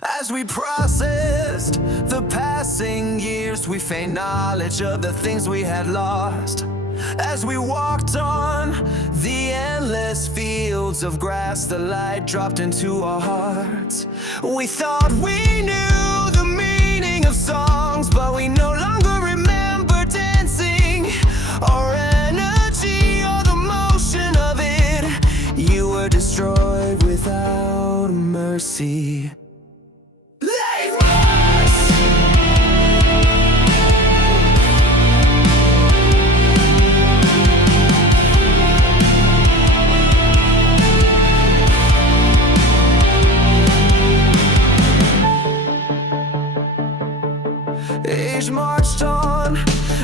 As we processed the passing years, we feigned knowledge of the things we had lost. As we walked on the endless fields of grass, the light dropped into our hearts. We thought we knew the meaning of songs, but we no longer remember dancing or energy or the motion of it. You were destroyed without mercy. Age marched on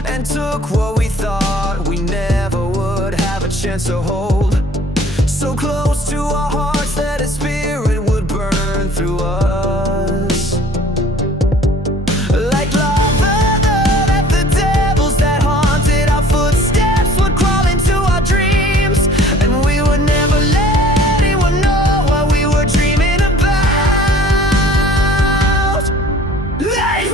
and took what we thought we never would have a chance to hold. So close to our hearts that its spirit would burn through us. Like lava that the devils that haunted our footsteps would crawl into our dreams, and we would never let anyone know what we were dreaming about. Life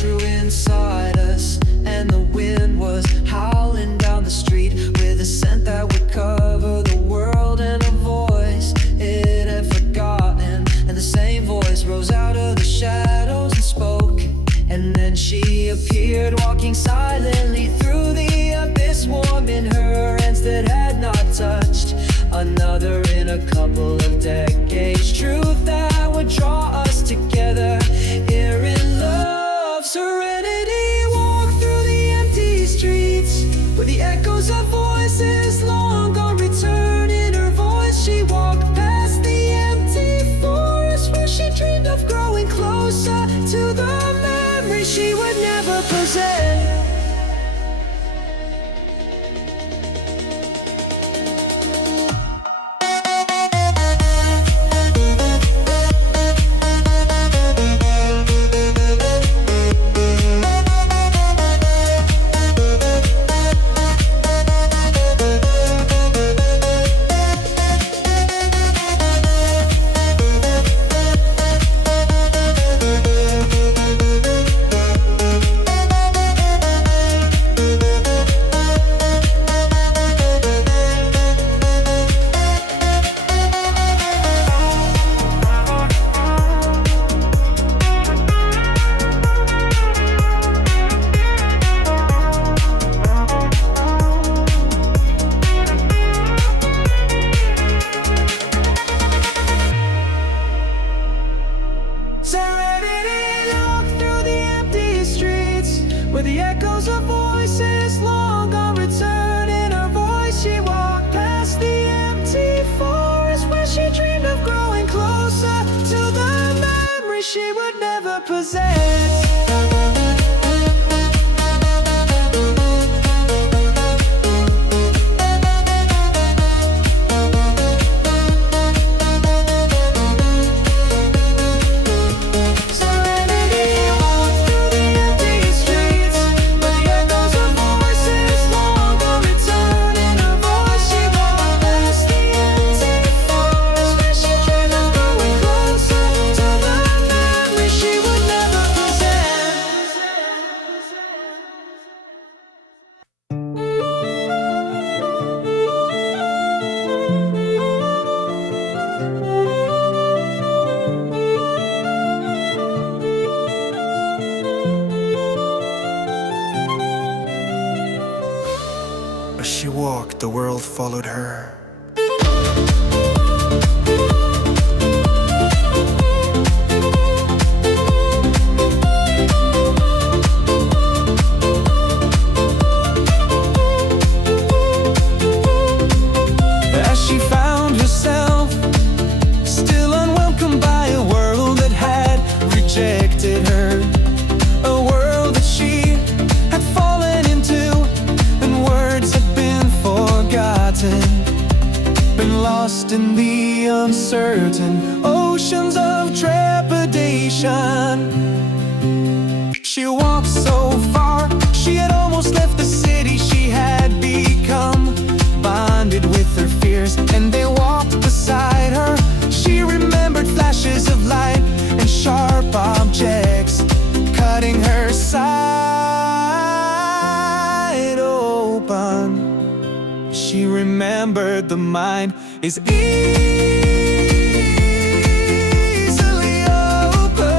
grew inside us, and the wind was howling down the street with a scent that would cover the world, and a voice it had forgotten, and the same voice rose out of the shadows and spoke. And then she appeared, walking silently through the abyss, warm in her hands that had not touched another in a couple of decades. Truth that would draw us together here in love. Serenity walked through the empty streets where the echoes of voices long gone return. In her voice she walked past the empty forest where she dreamed of growing closer to the memory she would never possess. Where the echoes of voices long gone return. In her voice she walked past the empty forest where she dreamed of growing closer to the memory she would never possess. She would never possess. the world followed her. As she found herself still unwelcome by a world that had rejected her, a world that she had fallen into, and words had been forgotten, been lost in the uncertain oceans of trepidation. She walked so far, she had almost left the city she had become, bonded with her fears, and they walked beside her. She remembered flashes of light and sharp objects cutting her side open. She remembered the mind is easily open.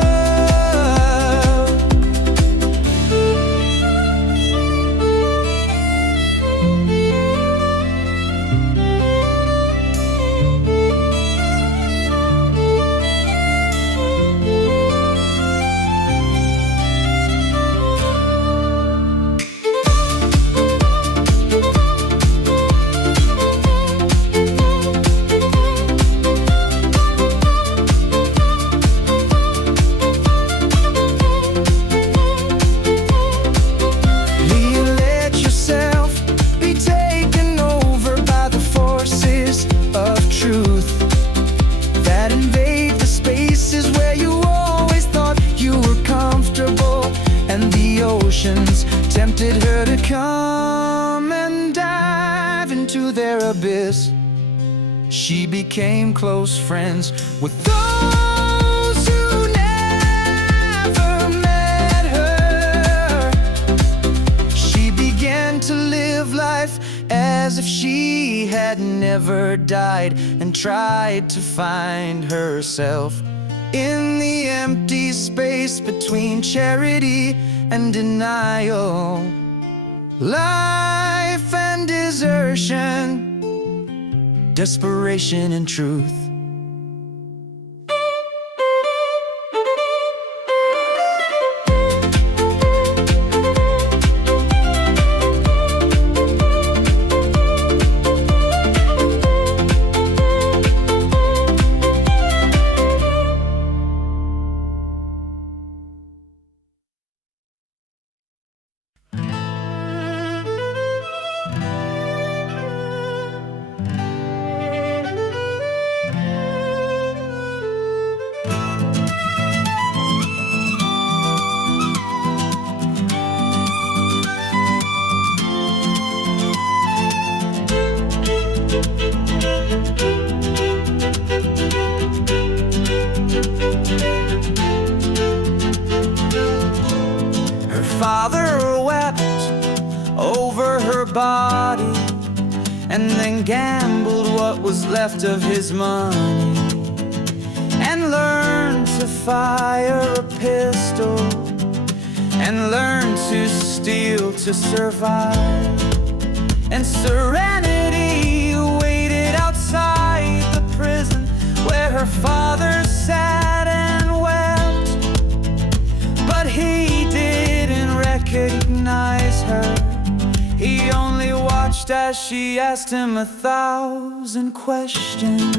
Tempted her to come and dive into their abyss. She became close friends with those who never met her. She began to live life as if she had never died, and tried to find herself in the empty space between charity and denial, life and desertion, desperation and truth. Father wept over her body, and then gambled what was left of his money, and learned to fire a pistol, and learned to steal to survive. And Serenity waited outside the prison where her father sat and wept, but he didn't recognize her. He only watched as she asked him 1,000 questions.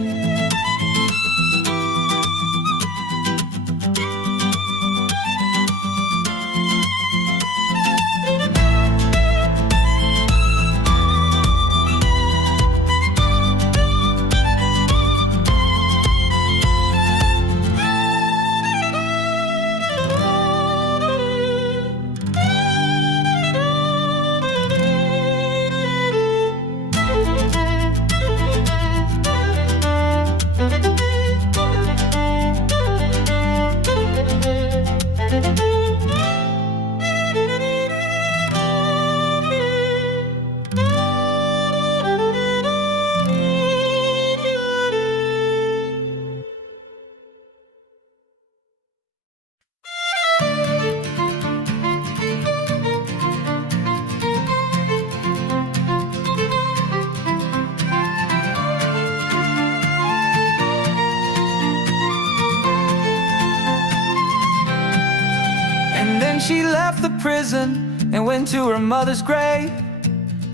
then she left the prison and went to her mother's grave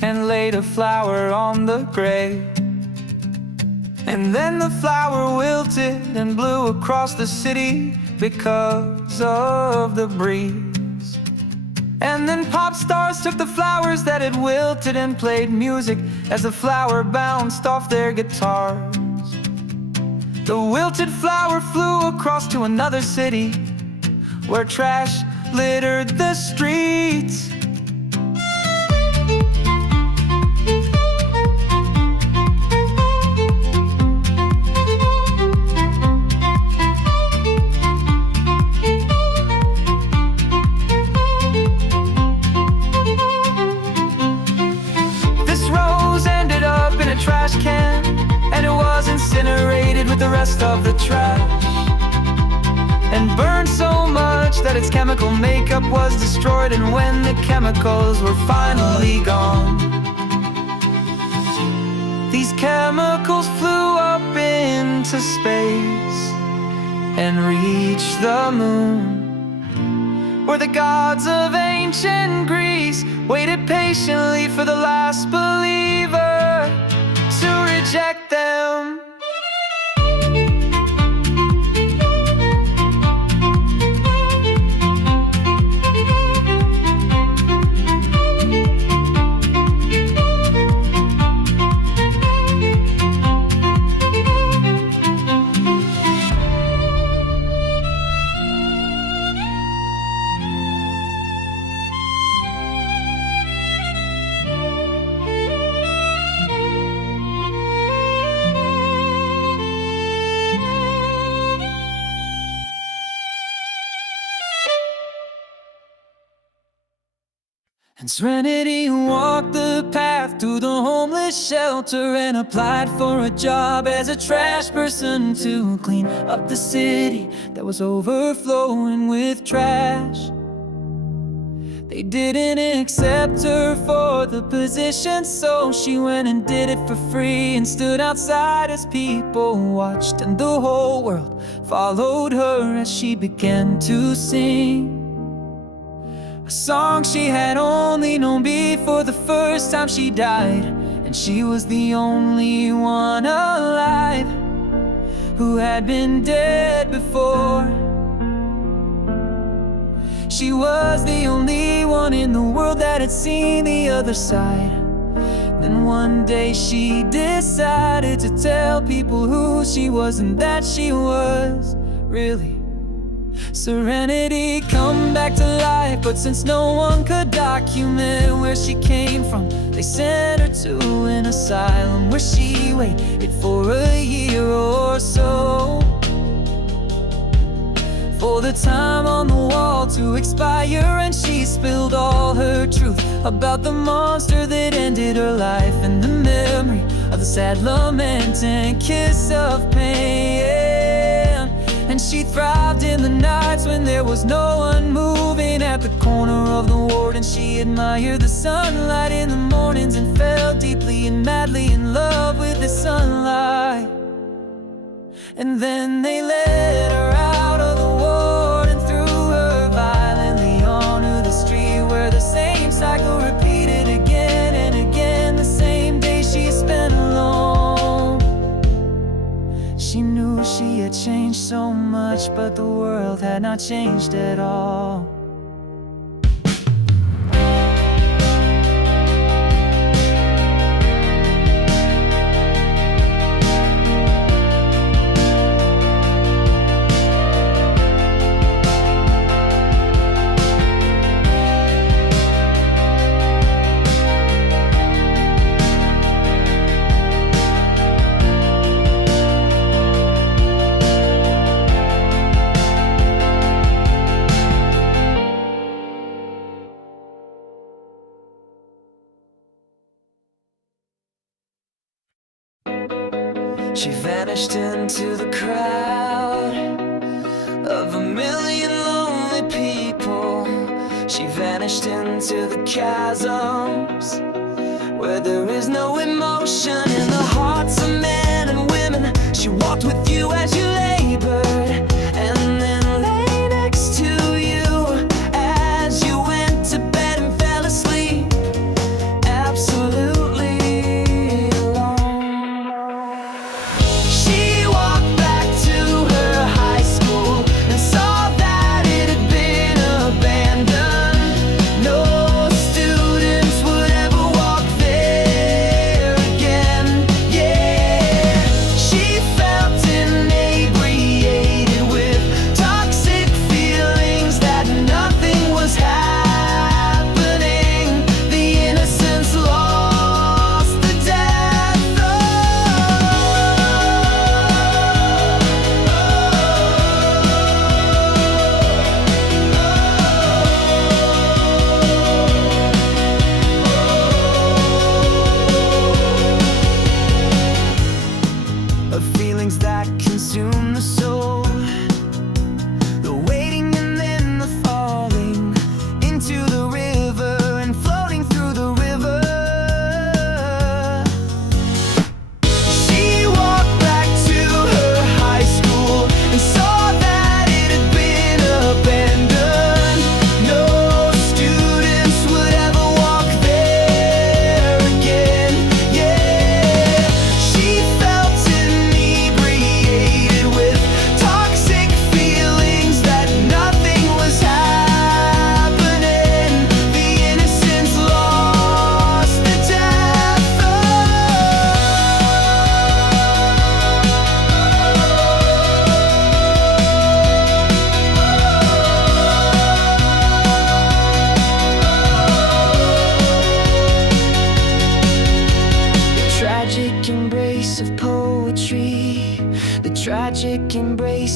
and laid a flower on the grave. And then the flower wilted and blew across the city because of the breeze. And then pop stars took the flowers that had wilted and played music as the flower bounced off their guitars. The wilted flower flew across to another city where trash littered the streets. This rose ended up in a trash can, and it was incinerated with the rest of the trash, and burned so much that its chemical makeup was destroyed. And when the chemicals were finally gone, these chemicals flew up into space and reached the moon, where the gods of ancient Greece waited patiently for the last believer to reject them. And Serenity walked the path to the homeless shelter and applied for a job as a trash person to clean up the city that was overflowing with trash. They didn't accept her for the position, so she went and did it for free and stood outside as people watched, and the whole world followed her as she began to sing a song she had only known before the first time she died. And she was the only one alive who had been dead before. She was the only one in the world that had seen the other side. Then one day she decided to tell people who she was, and that she was really Serenity, come back to life. But since no one could document where she came from, they sent her to an asylum where she waited for a year or so, for the time on the wall to expire. And she spilled all her truth about the monster that ended her life, and the memory of the sad lament and kiss of pain. And she thrived in the nights when there was no one moving at the corner of the ward. And she admired the sunlight in the mornings and fell deeply and madly in love with the sunlight. And then they let her out of the ward and threw her violently onto the street, where the same cycle repeated again and again. The same day she spent alone. She knew she had changed so much, but the world had not changed at all. She vanished into the crowd of a million lonely people. She vanished into the chasms where there is no emotion in the hearts of men and women. She walked with you as you labored, and then lay next to you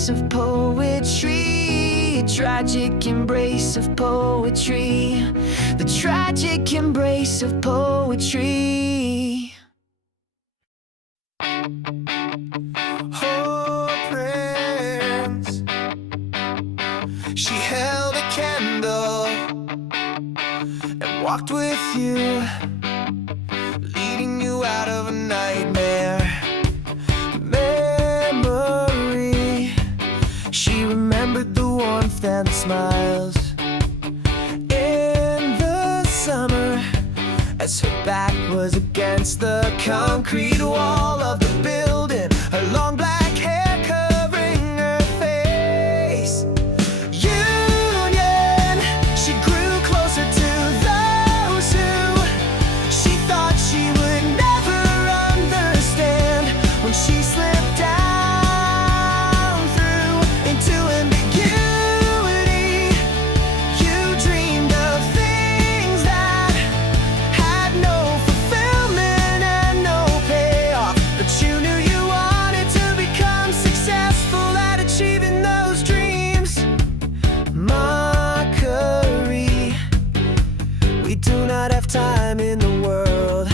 embrace of poetry, tragic embrace of poetry, the tragic embrace of poetry. Oh, Prince, she held a candle and walked with you, leading you out of a nightmare. Memory, she remembered the warmth and the smiles in the summer as her back was against the concrete wall of the building, her long black hair covering her face. Union, she grew closer to those who she thought she would never understand when she slipped down through into ambiguity. You dreamed of things that had no fulfillment and no payoff, but you knew you wanted to become successful at achieving those dreams. Mockery, we do not have time in the world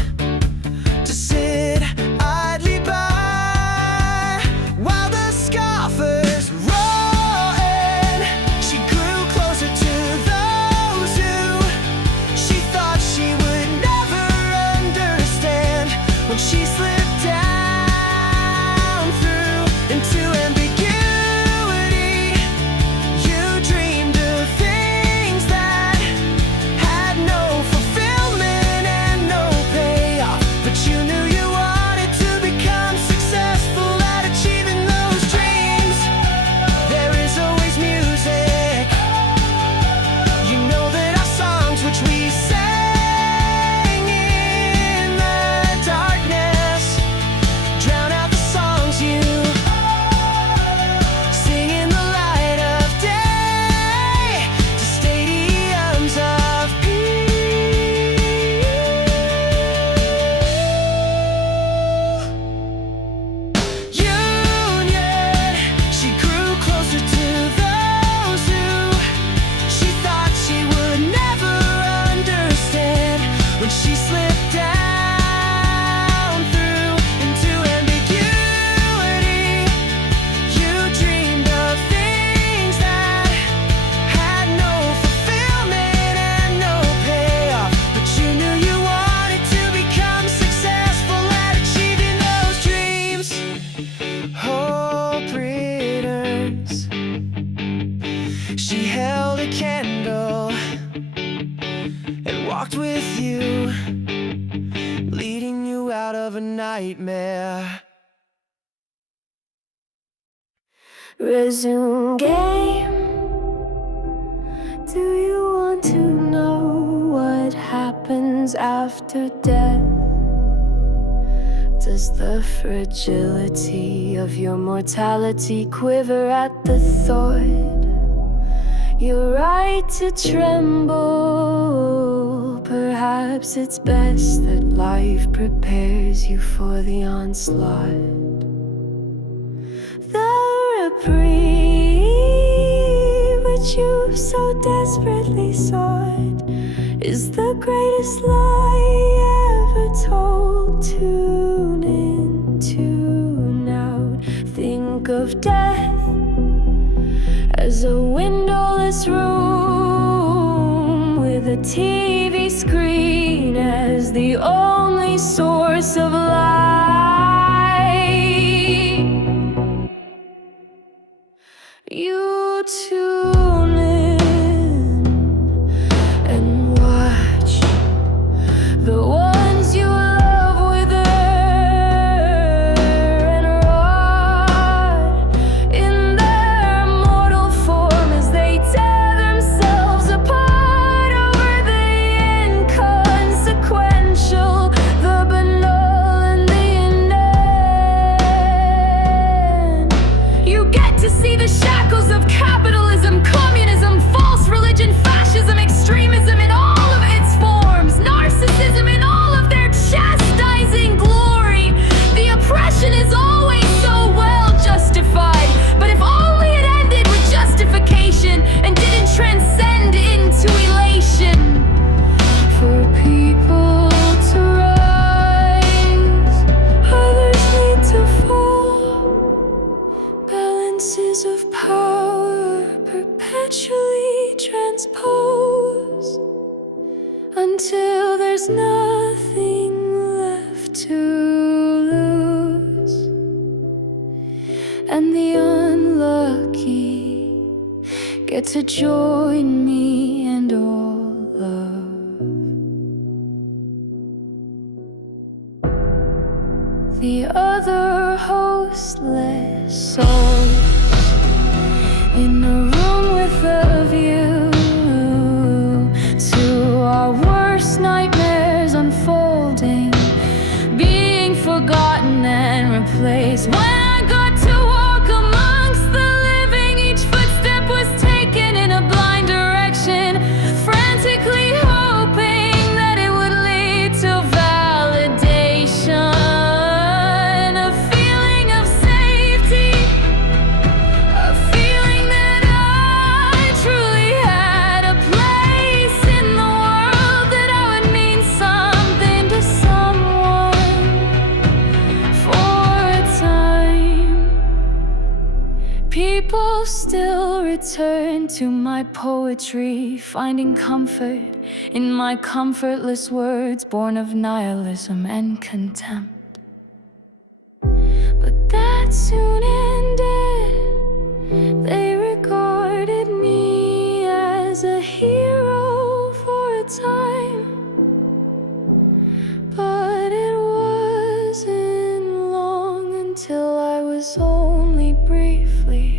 to sit idly by while the scoffers roar. And she grew closer to those who she thought she would never understand when she slipped down through into ambiguity. You dreamed of things that had no fulfillment and no payoff, but you knew you wanted to become successful at achieving those dreams. There is always music. You know that our songs which we sang in the darkness drown out the songs you sing in the light of day to stadiums of peace. Union, she grew closer to those who she thought she would never understand when she slipped down through into ambiguity. You dreamed of things that had no fulfillment and no payoff, but you knew you wanted to become successful at achieving those dreams. Hope returns. She held a candle and walked with you, leading you out of a nightmare. Resume game. Do you want to know what happens after death? Does the fragility of your mortality quiver at the thought? You're right to tremble. Perhaps it's best that life prepares you for the onslaught. The reprieve which you so desperately sought is the greatest lie ever told. Tune in, tune out. Think of death as a windowless room with a TV screen as the only source of light. You tune in and watch the ones you love wither and rot in their mortal form as they tear themselves apart over the inconsequential, the banal transpose until there's nothing left to lose, and the unlucky get to join me and all love. The other hostless souls in a room with a view to our worst nightmares unfolding, being forgotten and replaced. When I got to walk amongst the living, each footstep was taken in a blind direction, frantically hoping that it would lead to validation. People still return to my poetry, finding comfort in my comfortless words born of nihilism and contempt. But that soon ended. They regarded me as a hero for a time, but it wasn't long until I was only briefly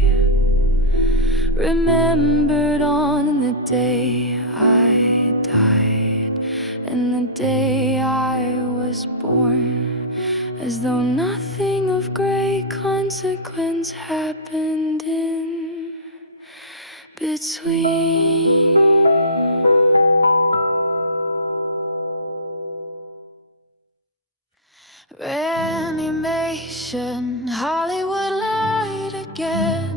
remembered on the day I died, and the day I was born, as though nothing of great consequence happened in between. Reanimation, Hollywood light again.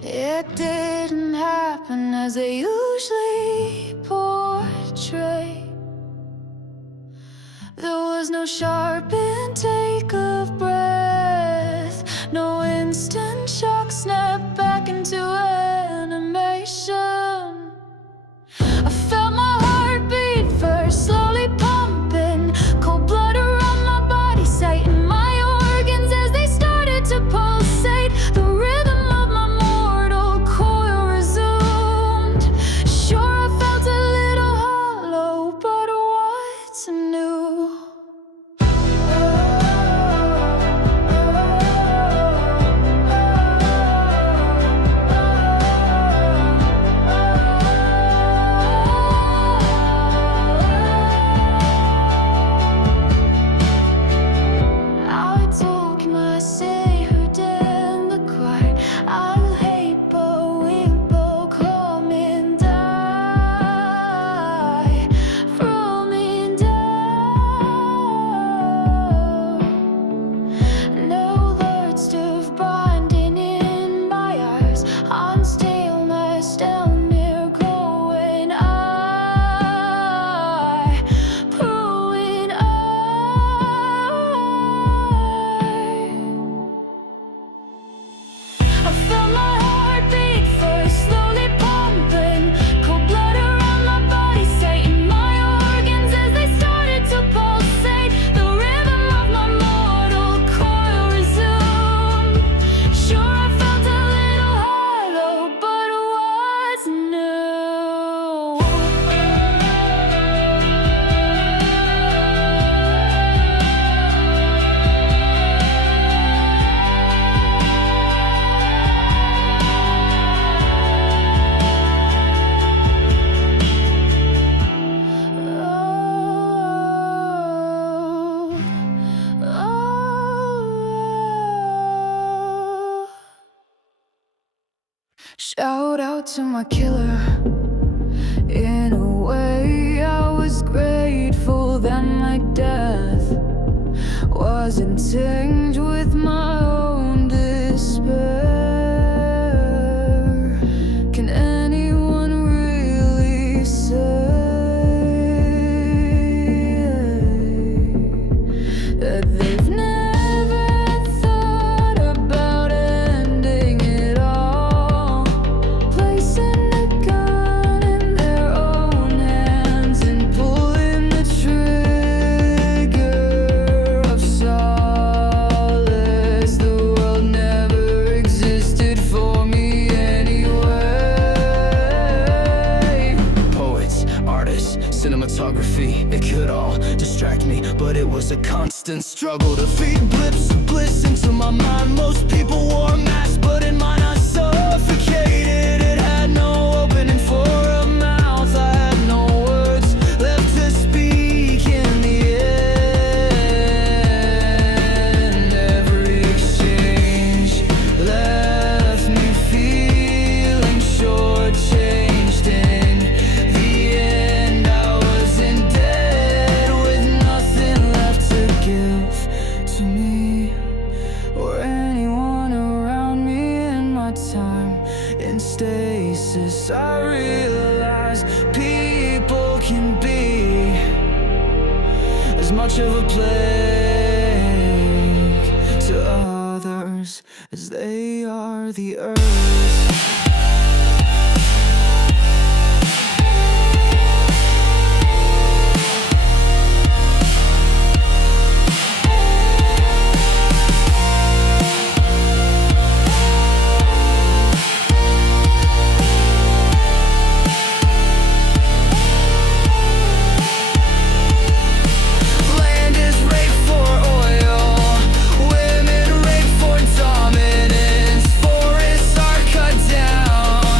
It didn't happen as they usually portray. There was no sharp intake of breath, no instant shock snap back into animation. I felt my heartbeat first, slowly pumping, cold blood around my body, sighting my organs as they started to pulsate. The rhythm of my mortal coil resumed. Sure, I felt a little hollow, but what's new? Shout out to my killer. In a way, I was grateful that my death wasn't tinged with my own despair. Can anyone really say that they've never thought about ending it all? distract me, but it was a constant struggle to feed blips of bliss into my mind. Most people wore masks, but in mine I suffocated. It had no opening for a mouth. I had no words left to speak in the end. Every exchange left me feeling shortchanged. In the end, I was in debt with nothing left to give to me or anyone around me. In my time in stasis, I realize people can be as much of a plague to others as they are the earth. Land is raped for oil, women raped for dominance, forests are cut down,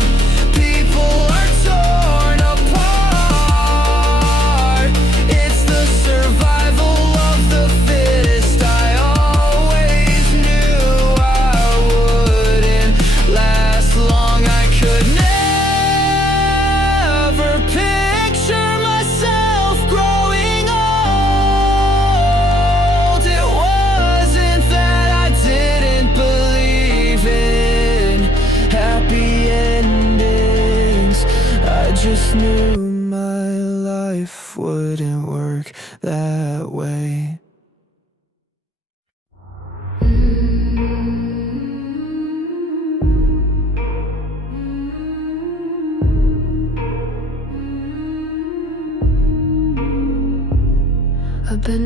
people are torn apart. It's the survival of the fittest. I always knew I wouldn't last long. I could never picture myself growing old. It wasn't that I didn't believe in happy endings, I just knew my life wouldn't work that way. A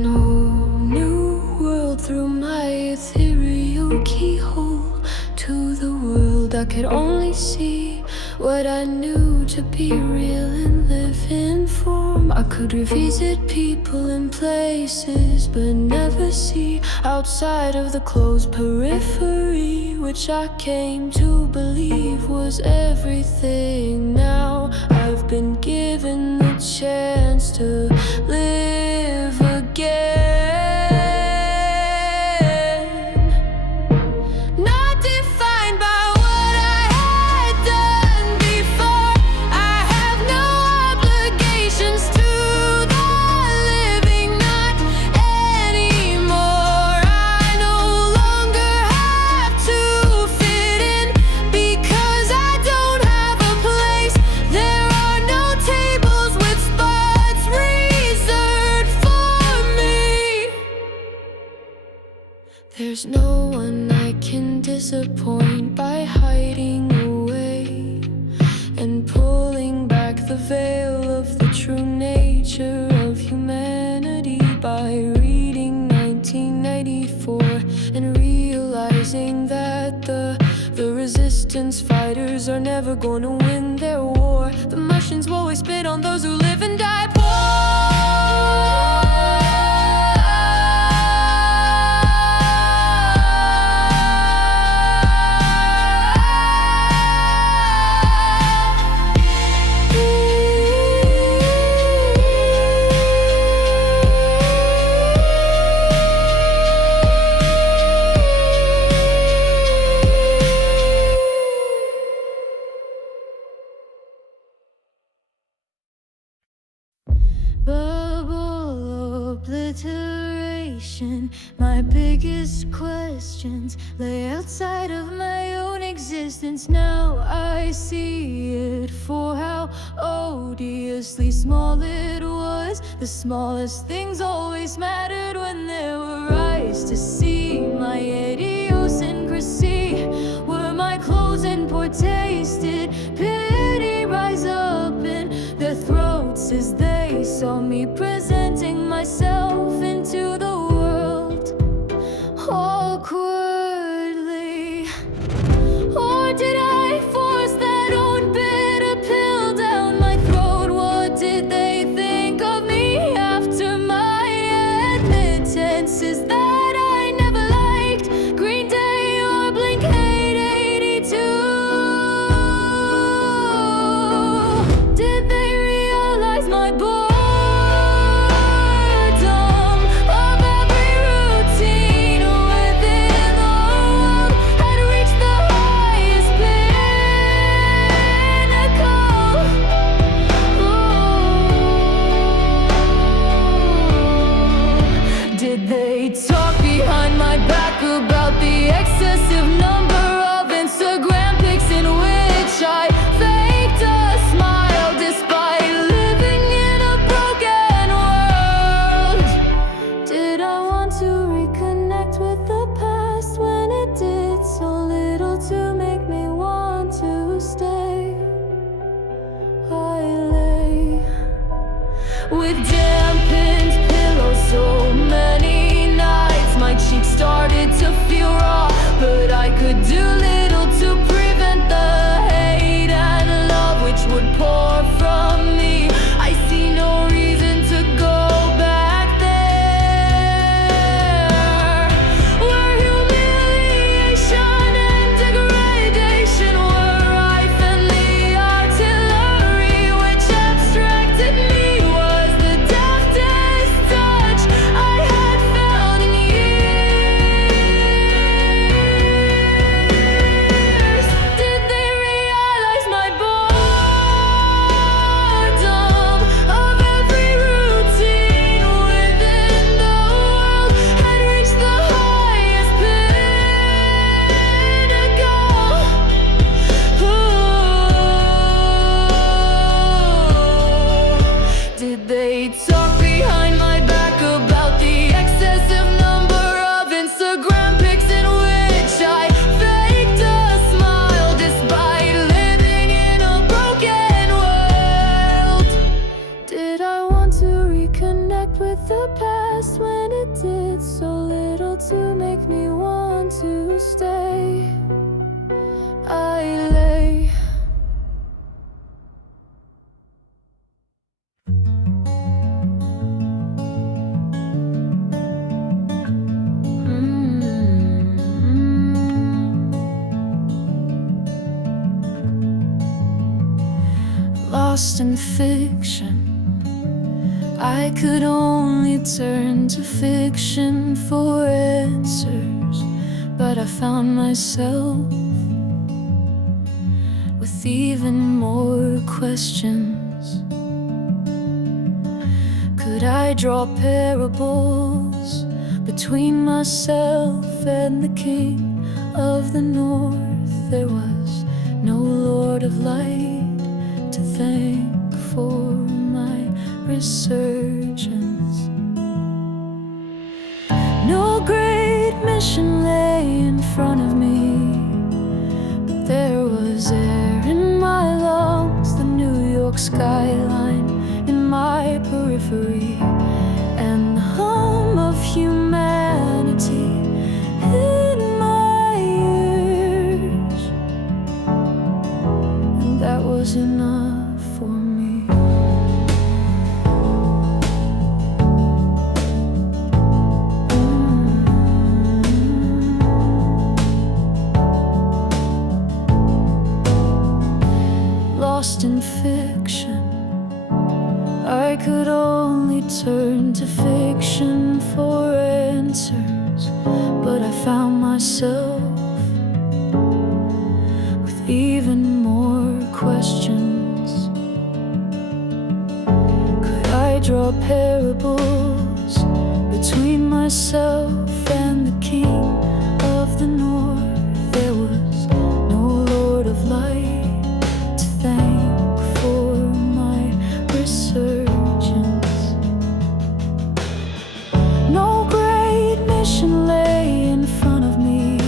whole new world through my ethereal keyhole to the world I could only see what I knew to be real and live in form. I could revisit people and places, but never see outside of the closed periphery, which I came to believe was everything. Now I've been given the chance to live again, not defined by what I had done before. I have no obligations to the living, not anymore. I no longer have to fit in because I don't have a place. There are no tables with spots reserved for me. There's no one I can disappoint by hiding away and pulling back the veil of the true nature of humanity by reading 1984 and realizing that the resistance fighters are never gonna win their war. The Martians will always spit on those who live and die poor. Bubble obliteration. My biggest questions lay outside of my own existence. Now I see it for how odiously small it was. The smallest things always mattered when there were eyes to see. My idiosyncrasy were my clothes and poor taste. Did pity rise up in their throats as they saw me presenting myself into the world awkwardly? Or did I force that own bitter pill down my throat? What did they think of me after my with dampened pillows. So many nights my cheeks started to feel raw, but I could do little to prevent the hate and love which would pour from me. I see no reason to go back there, where humiliation and degradation were rife, and the artillery which abstracted me was the deftest touch I had felt in years. Did they realize my boredom of every routine within the world had reached the highest pinnacle? Did they talk behind my back about the excessive number of Instagram pics in which I faked a smile despite living in a broken world? Did I want to reconnect with the past when it did so little to make me want to stay? I lay lost in fiction. I could only turn to fiction for answers, but I found myself with even more questions. Could I draw parables between myself and the king of the north? There was no lord of light to thank for my resurgence. No great mission lay in front of me, but there was air in my lungs, the New York skyline in my periphery, and the hum of humanity in my ears. And that was enough for me. Lost in fiction, I could only turn to fiction for answers, but I found myself with even more questions. Could I draw parables between myself and the king of the north? There was no lord of light to thank for my resurgence. No great mission lay in front of me,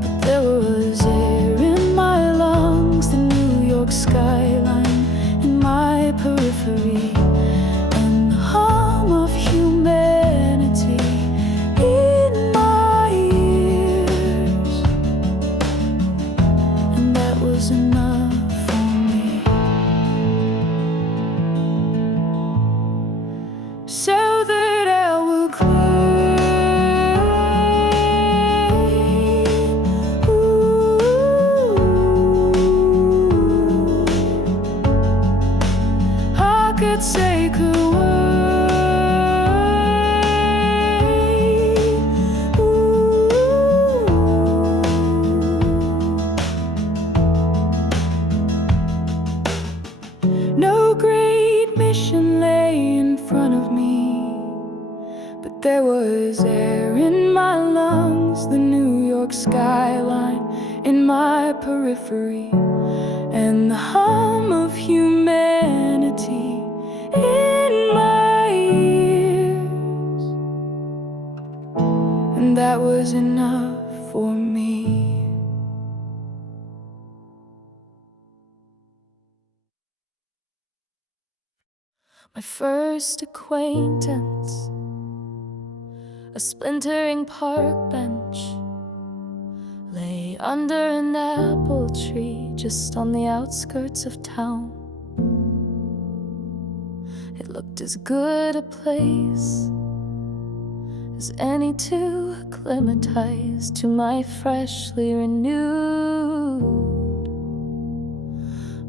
but there was air in my lungs, the New York skyline in my periphery, and the hum of humanity in my ears. And that was enough for me. So that I will clean. I could take away. No great mission lay in front of me, but there was air in my lungs, the New York skyline in my periphery, and the hum of humanity in my ears. And that was enough for me. My first acquaintance, a splintering park bench, lay under an apple tree just on the outskirts of town. It looked as good a place as any to acclimatize to my freshly renewed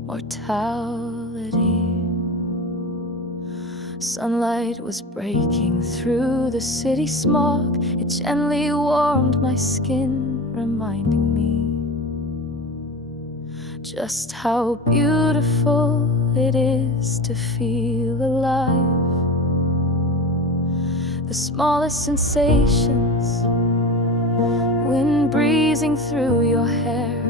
mortality. Sunlight was breaking through the city smog. It gently warmed my skin, reminding me just how beautiful it is to feel alive. The smallest sensations, wind breezing through your hair,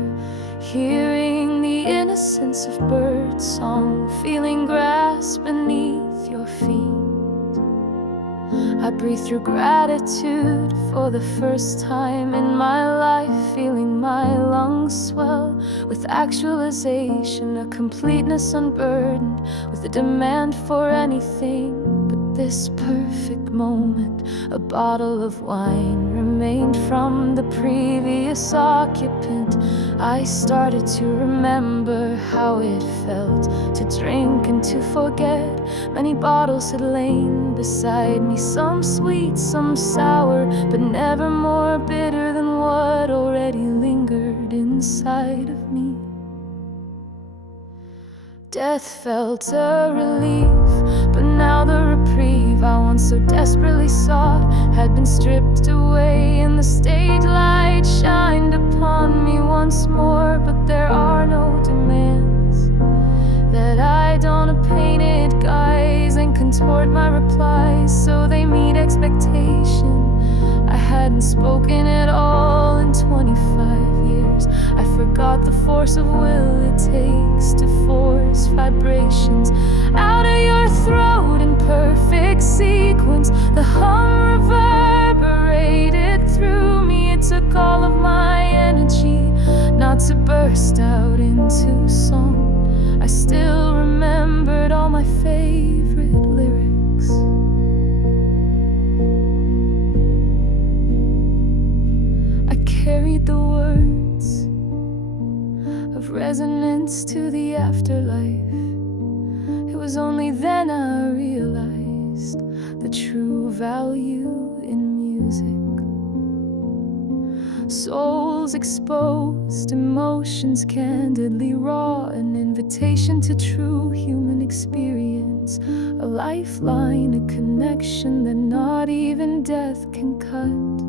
hearing the innocence of birdsong, feeling grass beneath your feet. I breathe through gratitude for the first time in my life, feeling my lungs swell with actualization, a completeness unburdened with a demand for anything but this perfect moment. A bottle of wine remained from the previous occupant. I started to remember how it felt to drink and to forget. Many bottles had lain beside me, some sweet, some sour, but never more bitter than what already lingered inside of me. Death felt a relief, but now the reprieve I once so desperately sought had been stripped away, and the stage light shined upon me once more. But there are no demands that I don a painted guise and contort my replies so they meet expectation. I hadn't spoken at all in 25 years. I forgot the force of will it takes to force vibrations out of your throat in perfect sequence. The hum reverberated through me. It took all of my energy not to burst out into song. I still remembered all my favorite lyrics. I carried the words of resonance to the afterlife. It was only then I realized the true value in music. Souls exposed, emotions candidly raw, an invitation to true human experience, a lifeline, a connection that not even death can cut.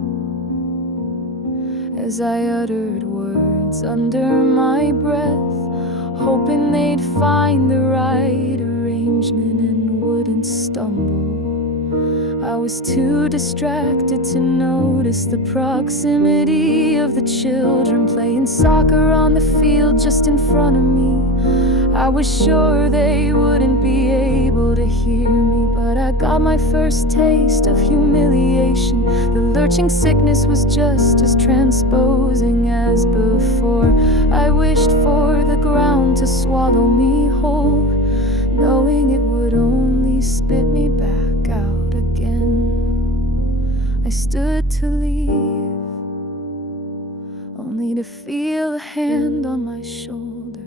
As I uttered words under my breath, hoping they'd find the right arrangement and wouldn't stumble, I was too distracted to notice the proximity of the children playing soccer on the field just in front of me. I was sure they wouldn't be able to hear me, but I got my first taste of humiliation. The lurching sickness was just as transposing as before. I wished for the ground to swallow me whole, knowing it would only spit me back out again. I stood to leave, only to feel a hand on my shoulder.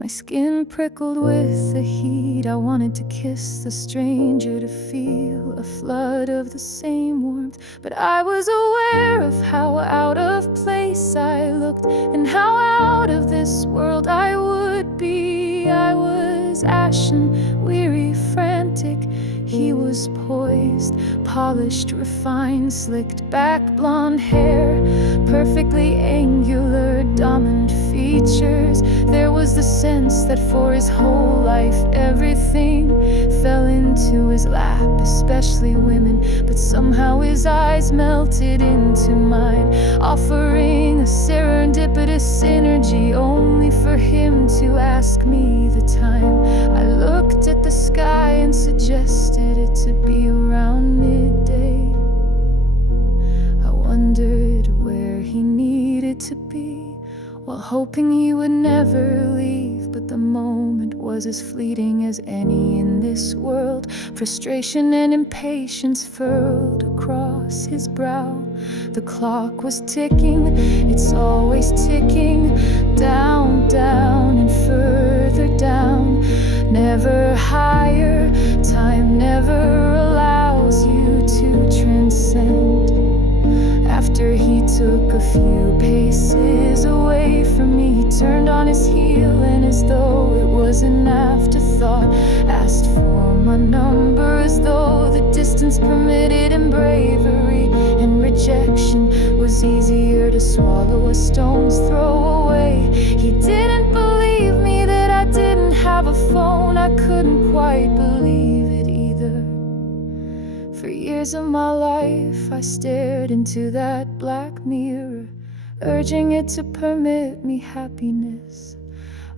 My skin prickled with the heat. I wanted to kiss the stranger, to feel a flood of the same warmth. But I was aware of how out of place I looked, and how out of this world I would be. I was ashen, weary, frantic. He was poised, polished, refined, slicked back blonde hair, perfectly angular, dominant features. There was the sense that for his whole life everything fell into his lap, especially women. But somehow his eyes melted into mine, offering a serendipitous synergy, only for him to ask me the time. I looked at the sky and suggested it to be around midday. I wondered where he needed to be, while hoping he would never leave. But the moment was was as fleeting as any in this world. Frustration and impatience furled across his brow. The clock was ticking, it's always ticking, down, down, and further down. Never higher, time never allows you to transcend. After he took a few paces away from me, he turned on his heel, and as though it was an afterthought, asked for my number, as though the distance permitted him bravery, and rejection was easier to swallow, a stone's throw away. He didn't believe me that I didn't have a phone. I couldn't quite believe it either. For years of my life I stared into that black mirror, urging it to permit me happiness,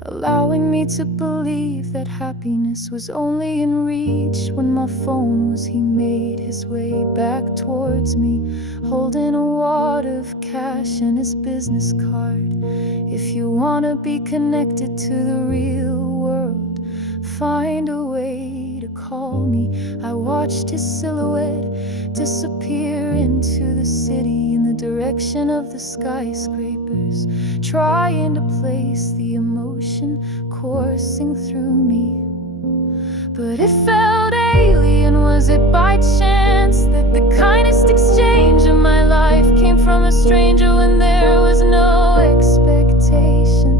allowing me to believe that happiness was only in reach. When my phone was, he made his way back towards me, holding a wad of cash and his business card. If you wanna be connected to the real world, find a way to call me. I watched his silhouette disappear into the city in the direction of the skyscrapers, trying to place the emotion coursing through me. But it felt alien. Was it by chance that the kindest exchange of my life came from a stranger when there was no expectation?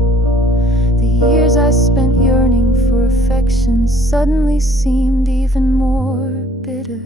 The years I spent yearning for affection suddenly seemed even more bitter.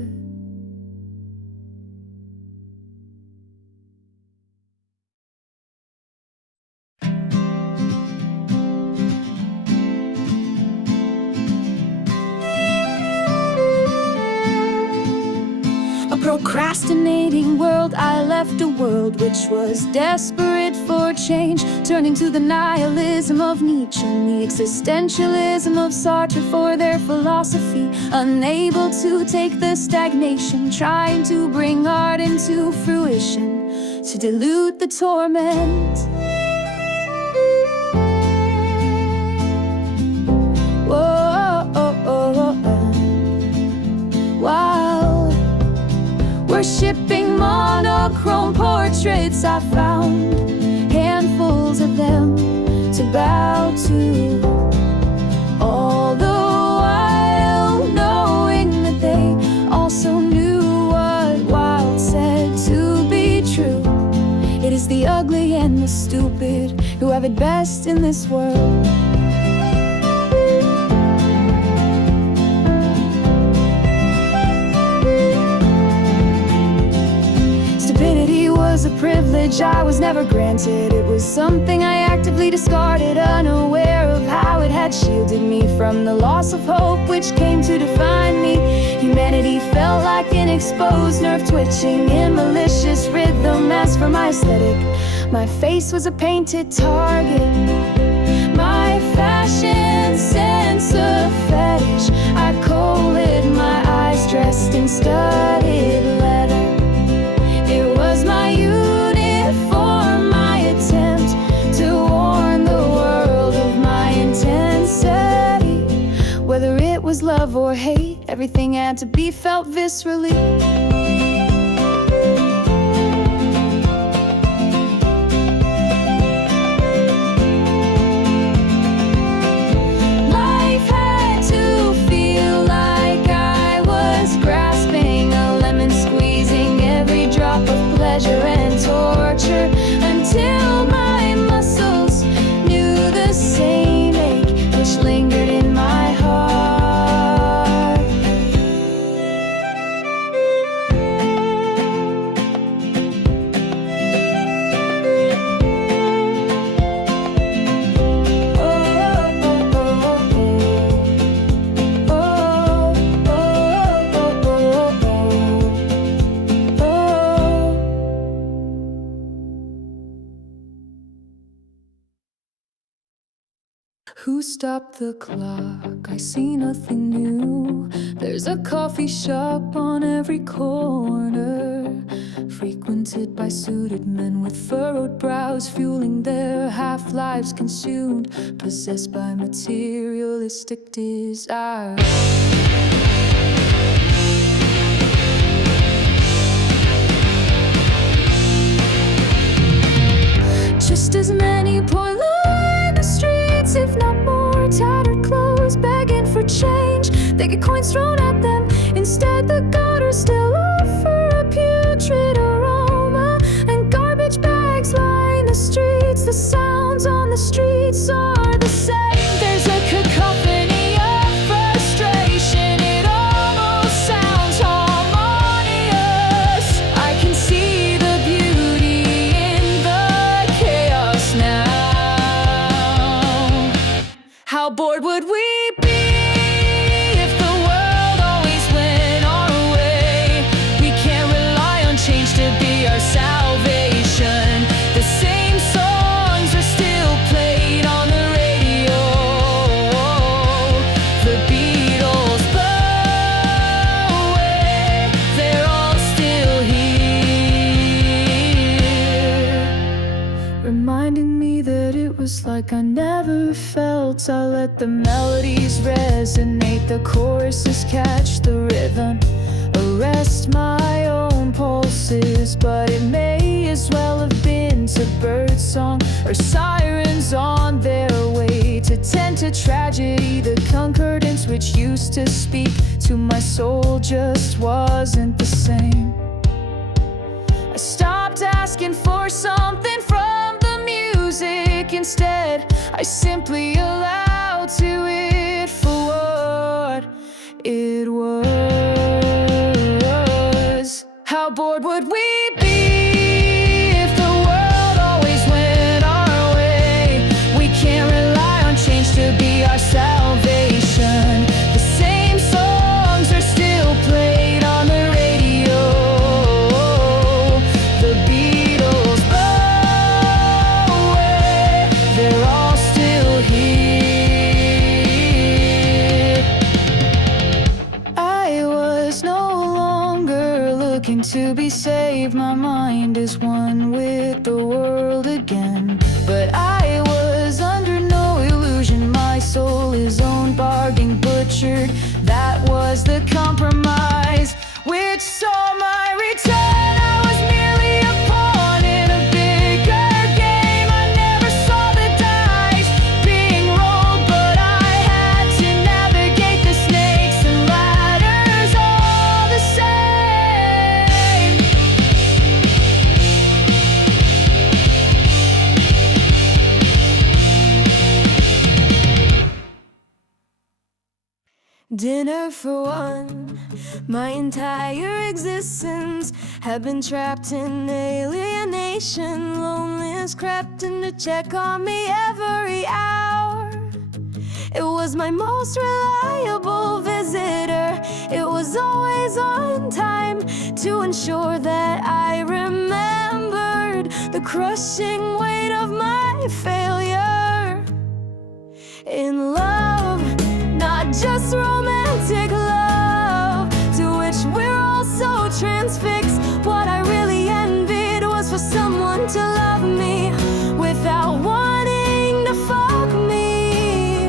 A procrastinating world, I left a world which was desperate for change, turning to the nihilism of Nietzsche and the existentialism of Sartre for their philosophy, unable to take the stagnation, trying to bring art into fruition, to dilute the torment. Whoa, oh, oh, oh. While worshipping monochrome portraits, I found handfuls of them to bow to, all the while knowing that they also knew what Wilde said to be true. It is the ugly and the stupid who have it best in this world. Stupidity was a privilege I was never granted. It was something I actively discarded, unaware of how it had shielded me from the loss of hope which came to define me. Humanity felt like an exposed nerve twitching in malicious rhythm. As for my aesthetic, my face was a painted target. My fashion sense of fetish, I collared my eyes dressed in studded leather. It was my uniform, my attempt to warn the world of my intensity. Whether it was love or hate, everything had to be felt viscerally. Life had to feel like I was grasping a lemon, squeezing every drop of pleasure and torture, until my muscles knew the same ache which lingered in my heart. Who stopped the clock? I see nothing new. There's a coffee shop on every corner. frequented by suited men with furrowed brows, fueling their half-lives consumed, possessed by materialistic desire. Just as many poor lie in the streets, if not more, tattered clothes, begging for change. They get coins thrown at them. Instead, the gutters still offer a putrid aroma, and garbage bags line the streets. The sounds on the streets are the same. There's a cacophony of frustration. It almost sounds harmonious. I can see the beauty in the chaos now. How bored would we be if the world always went our way? We can't rely on change to be our salvation. The same songs are still played on the radio. The Beatles blow away, they're all still here, reminding me that it was like I never felt. I let the melodies resonate, the choruses catch the rhythm, arrest my own pulses. But it may as well have been to birdsong or sirens on their way to tend to tragedy. The concordance which used to speak to my soul just wasn't the same. I stopped asking for something from the music. Instead, I simply allowed to it for what it was. How bored would we be if the world always went our way? We can't rely on change to be our salvation. The same songs are still played on the radio. The Beatles blow away, they're all still here. I was no longer looking to be saved. My mind is one with the world again. But I was under no illusion. My soul is owned, bargain butchered. That was the compromise which saw my return. I was merely a pawn in a bigger game. I never saw the dice being rolled, but I had to navigate the snakes and ladders all the same. Dinner for one. My entire existence had been trapped in alienation. Loneliness crept in to check on me every hour. It was my most reliable visitor. It was always on time to ensure that I remembered the crushing weight of my failure. In love, not just romantic love, to which we're all so transfixed. What I really envied was for someone to love me without wanting to fuck me,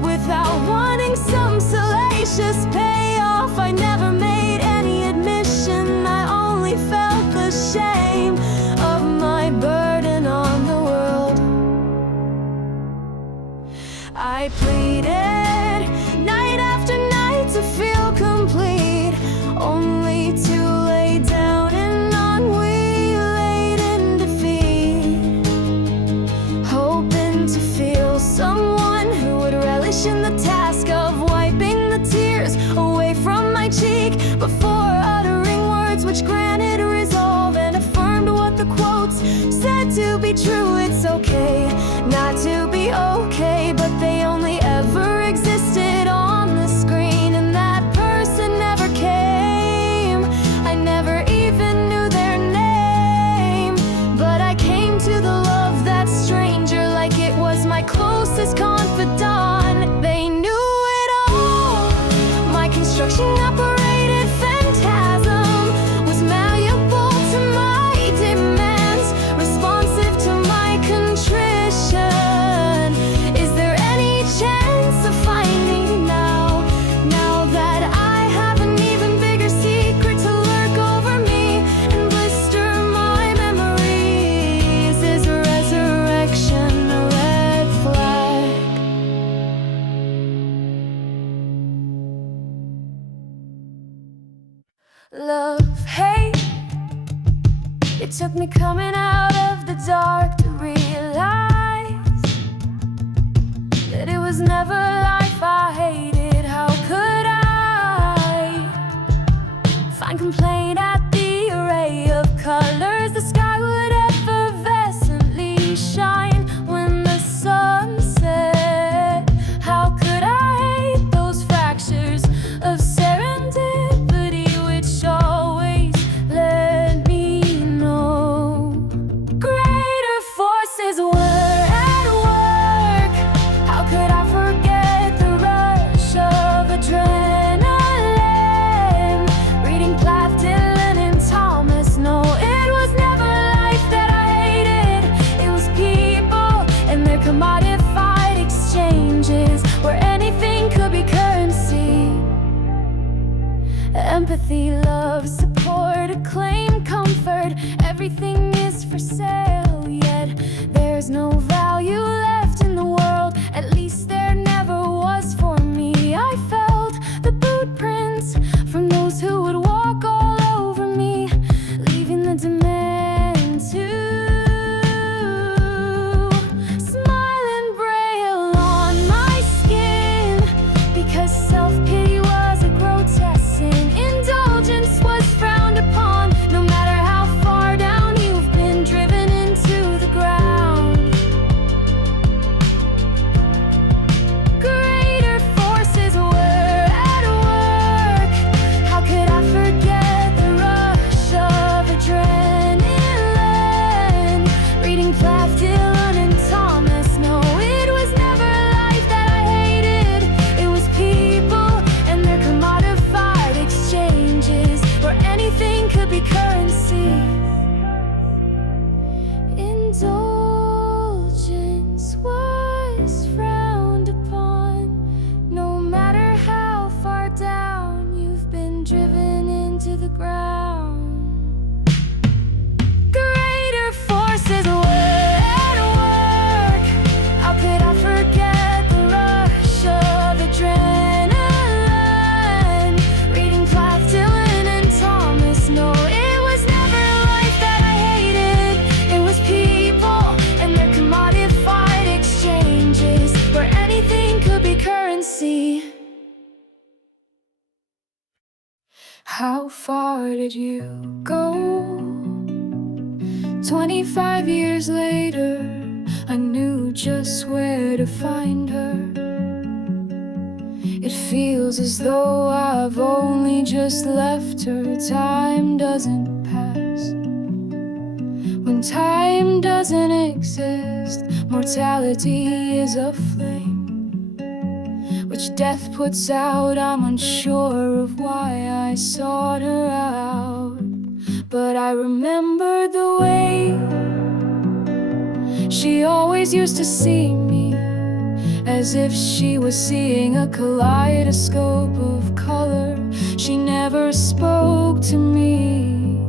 without wanting some salacious payoff. I never made any admission. I only felt the shame of my burden on the world. I pleaded night after night to feel complete, only to lay down and ennui laid in defeat, hoping to feel someone who would relish in the task of wiping the tears away from my cheek before uttering words which granted resolve and affirmed what the quotes said to be true. It's okay not to be okay, but they only ever existed on the screen, and that person never came. I never even knew their name, but I came to the love that stranger like it was my closest confidant. They knew it all. My construction operated phantasm was malleable took me coming out of the dark to realize that it was never life I hated. How could I find complaint at the array of colors the sky would effervescently shine when the sun set? How could I hate those fractures of serendipity which always let me know greater forces were at work? How could I forget the rush of adrenaline? Reading Plath, Dylan, and Thomas. No, it was never life that I hated. It was people and their commodified exchanges where anything could be currency. Empathy, love, support, acclaim, comfort, everything is for sale. Yet there's no value left in the world, at least there never was for me. I felt the boot prints from those who would walk all over me, leaving the demand to smile and braille on my skin, because self-pity was a grotesque sin. Indulgence was frowned upon, no matter how far down you've been driven into the ground. Greater forces were at work. How could I forget the rush of adrenaline? Reading Plath, Dylan, and Thomas. No, it was never life that I hated. It was people and their commodified exchanges where anything could be currency. Indulgence was frowned upon, no matter how far down you've been driven into the ground. Greater forces were at work. How could I forget the rush of adrenaline? Reading Plath, Dylan, and Thomas. No, it was never life that I hated. It was people and their commodified exchanges where anything could be currency. How far did you go? 25 years later, I knew just where to find her. It feels as though I've only just left her. Time doesn't pass. When time doesn't exist, mortality is a flame which death puts out. I'm unsure of why I sought her out, but I remember the way she always used to see me, as if she was seeing a kaleidoscope of color. She never spoke to me,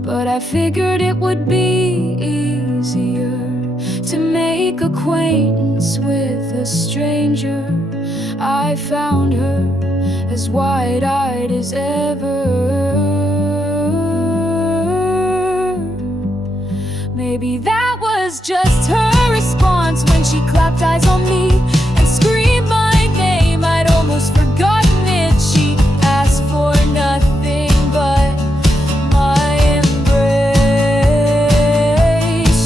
but I figured it would be easier to make acquaintance with a stranger. I found her as wide-eyed as ever. Maybe that was just her response when she clapped eyes on me and screamed my name. I'd almost forgotten it. She asked for nothing but my embrace.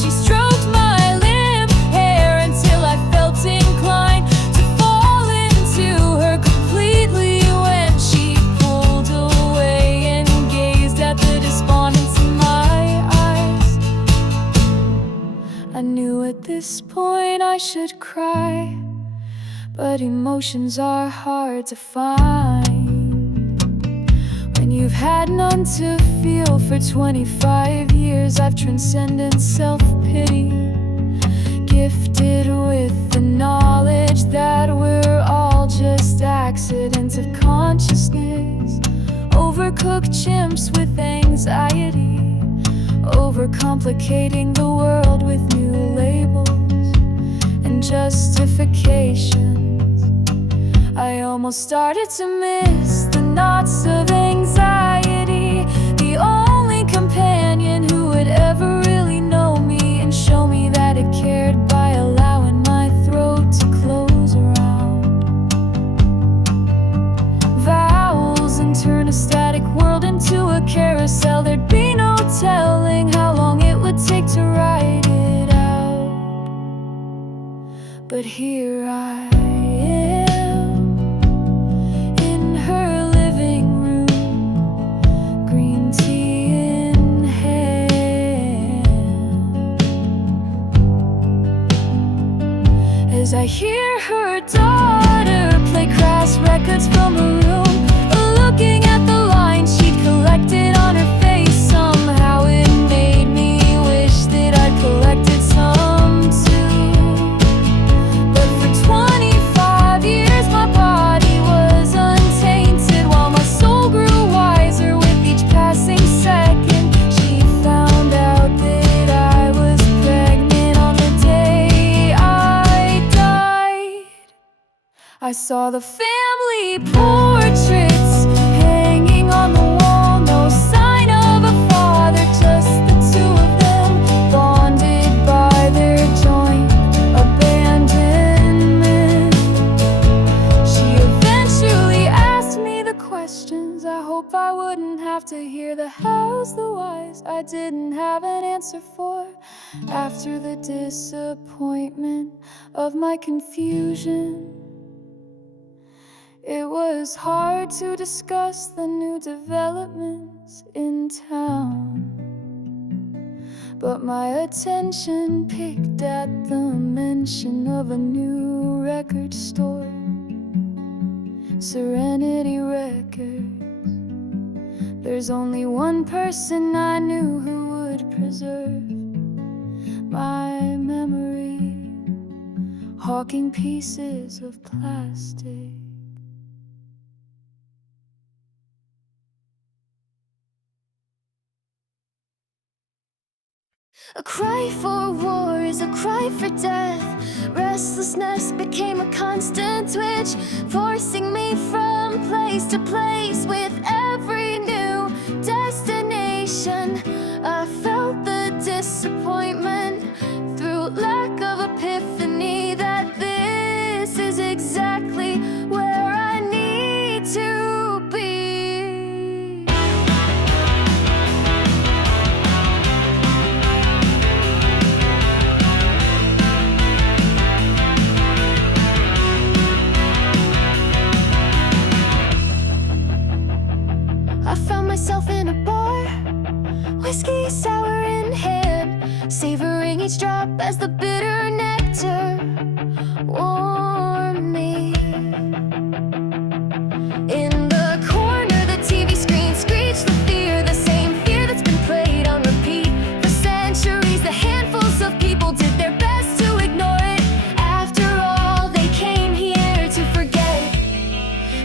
She stroked my limp hair until I felt inclined to fall into her completely when she pulled away and gazed at the despondence in my eyes. I knew at this point I should cry, but emotions are hard to find when you've had none to feel for 25 years. I've transcended self-pity, gifted with the knowledge that we're all just accidents of consciousness. Overcooked chimps with anxiety, overcomplicating the world with new labels and justifications. I almost started to miss the knots of anxiety, the only companion who would ever But here I am in her living room, green tea in hand, as I hear her daughter play crass records from a room, looking at the lines she'd collected on her face. Somehow it made me wish that I'd collected some too. But for 25 years my body was untainted, while my soul grew wiser with each passing second. She found out that I was pregnant on the day I died. I saw the family portraits hanging on the wall, no sign of a father, just the two of them, bonded by their joint abandonment. She eventually asked me the questions I hope I wouldn't have to hear, the hows, the whys I didn't have an answer for. After the disappointment of my confusion, it was hard to discuss the new developments in town. But my attention picked at the mention of a new record store, Serenity Records. There's only one person I knew who would preserve my memory, hawking pieces of plastic. A cry for war is a cry for death. Restlessness became a constant twitch, forcing me from place to place with every new destination. I felt the disappointment through lack of epiphany that this is exactly where I need to be. I found myself in a bar, whiskey sour in hand, savoring each drop as the bitter nectar warmed me. In the corner, the TV screen screeched the fear, the same fear that's been played on repeat for centuries. The handfuls of people did their best to ignore it. After all, they came here to forget.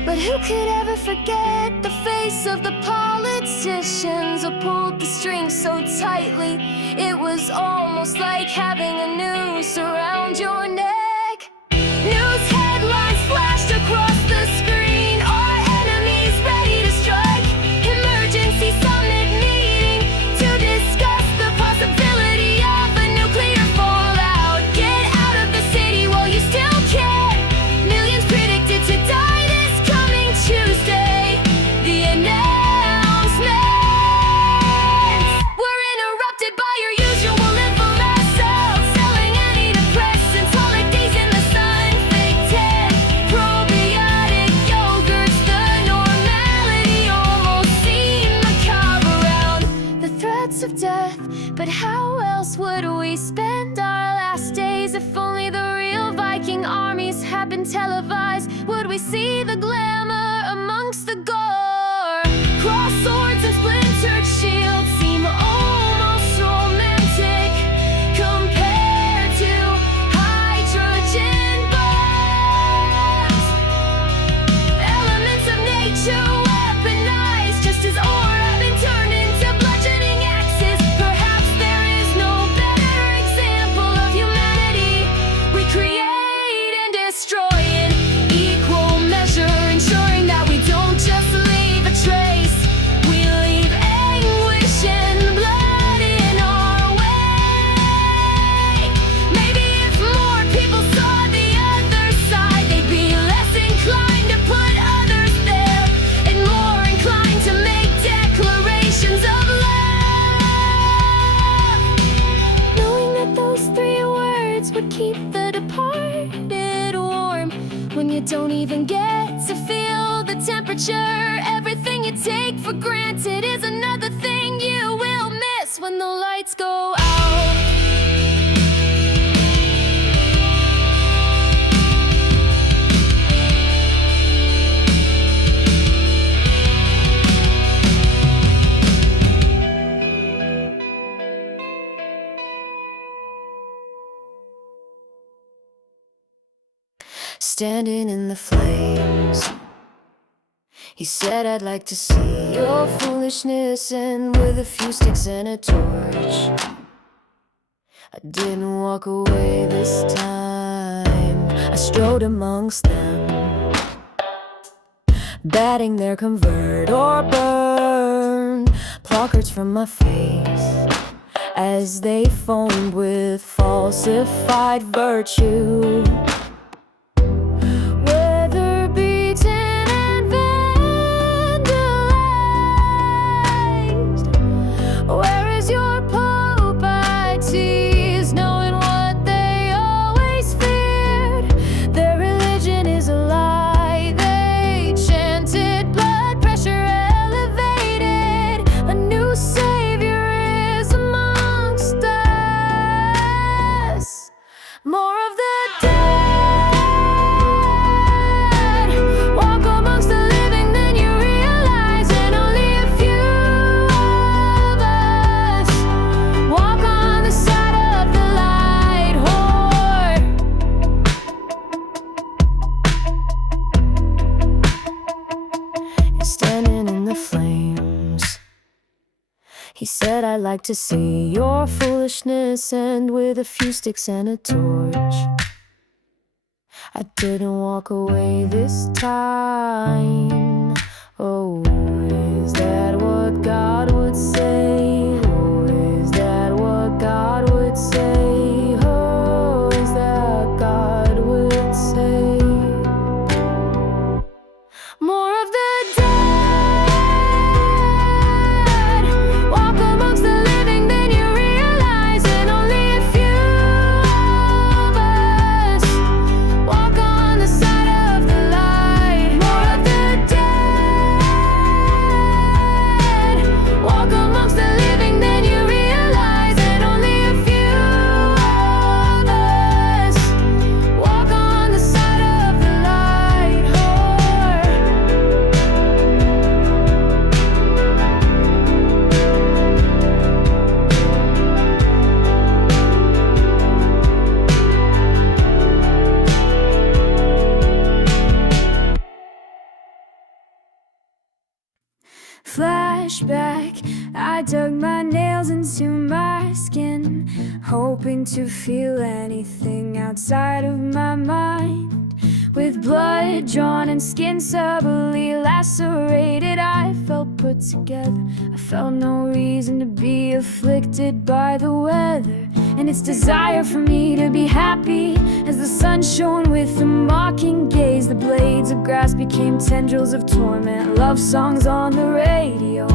But who could ever forget the face of the politicians who pulled the strings so tightly? It was almost like having a noose around your neck. News headlines flashed across the screen, our enemies ready to strike. Emergency summit meeting to discuss the possibility of a nuclear fallout. Get out of the city while you still can. Millions predicted to die this coming Tuesday. The announcements were interrupted by your usual infomercials, selling antidepressants, holidays in the sun, fake tan, probiotic yogurts. The normality almost seemed macabre around the threats of death. But how else would we spend our last days if only the real Viking armies had been televised? Would we see the glamour amongst the gore? Cross swords and splintered shields seem almost romantic compared to hydrogen bombs. Elements of nature weaponized, just as ore have been turned into bludgeoning axes. Perhaps there is no better example of humanity. We create and destroy in equal measure, ensuring that when you don't even get to feel the temperature. Everything you take for granted is another thing you will miss when the lights go out. Standing in the flames, he said, I'd like to see your foolishness end with a few sticks and a torch. I didn't walk away this time. I strode amongst them, batting their convert or burn placards from my face as they foamed with falsified virtue. He said, I'd like to see your foolishness end with a few sticks and a torch. I didn't walk away this time. Oh, is that what God would say? Oh, is that what God would say? Oh, is that God would say? More of the flashback, I dug my nails into my skin, hoping to feel anything outside of my mind. With blood drawn and skin subtly lacerated, I felt put together. I felt no reason to be afflicted by the weather and its desire for me to be happy. As the sun shone with a mocking gaze, the blades of grass became tendrils of torment. Love songs on the radio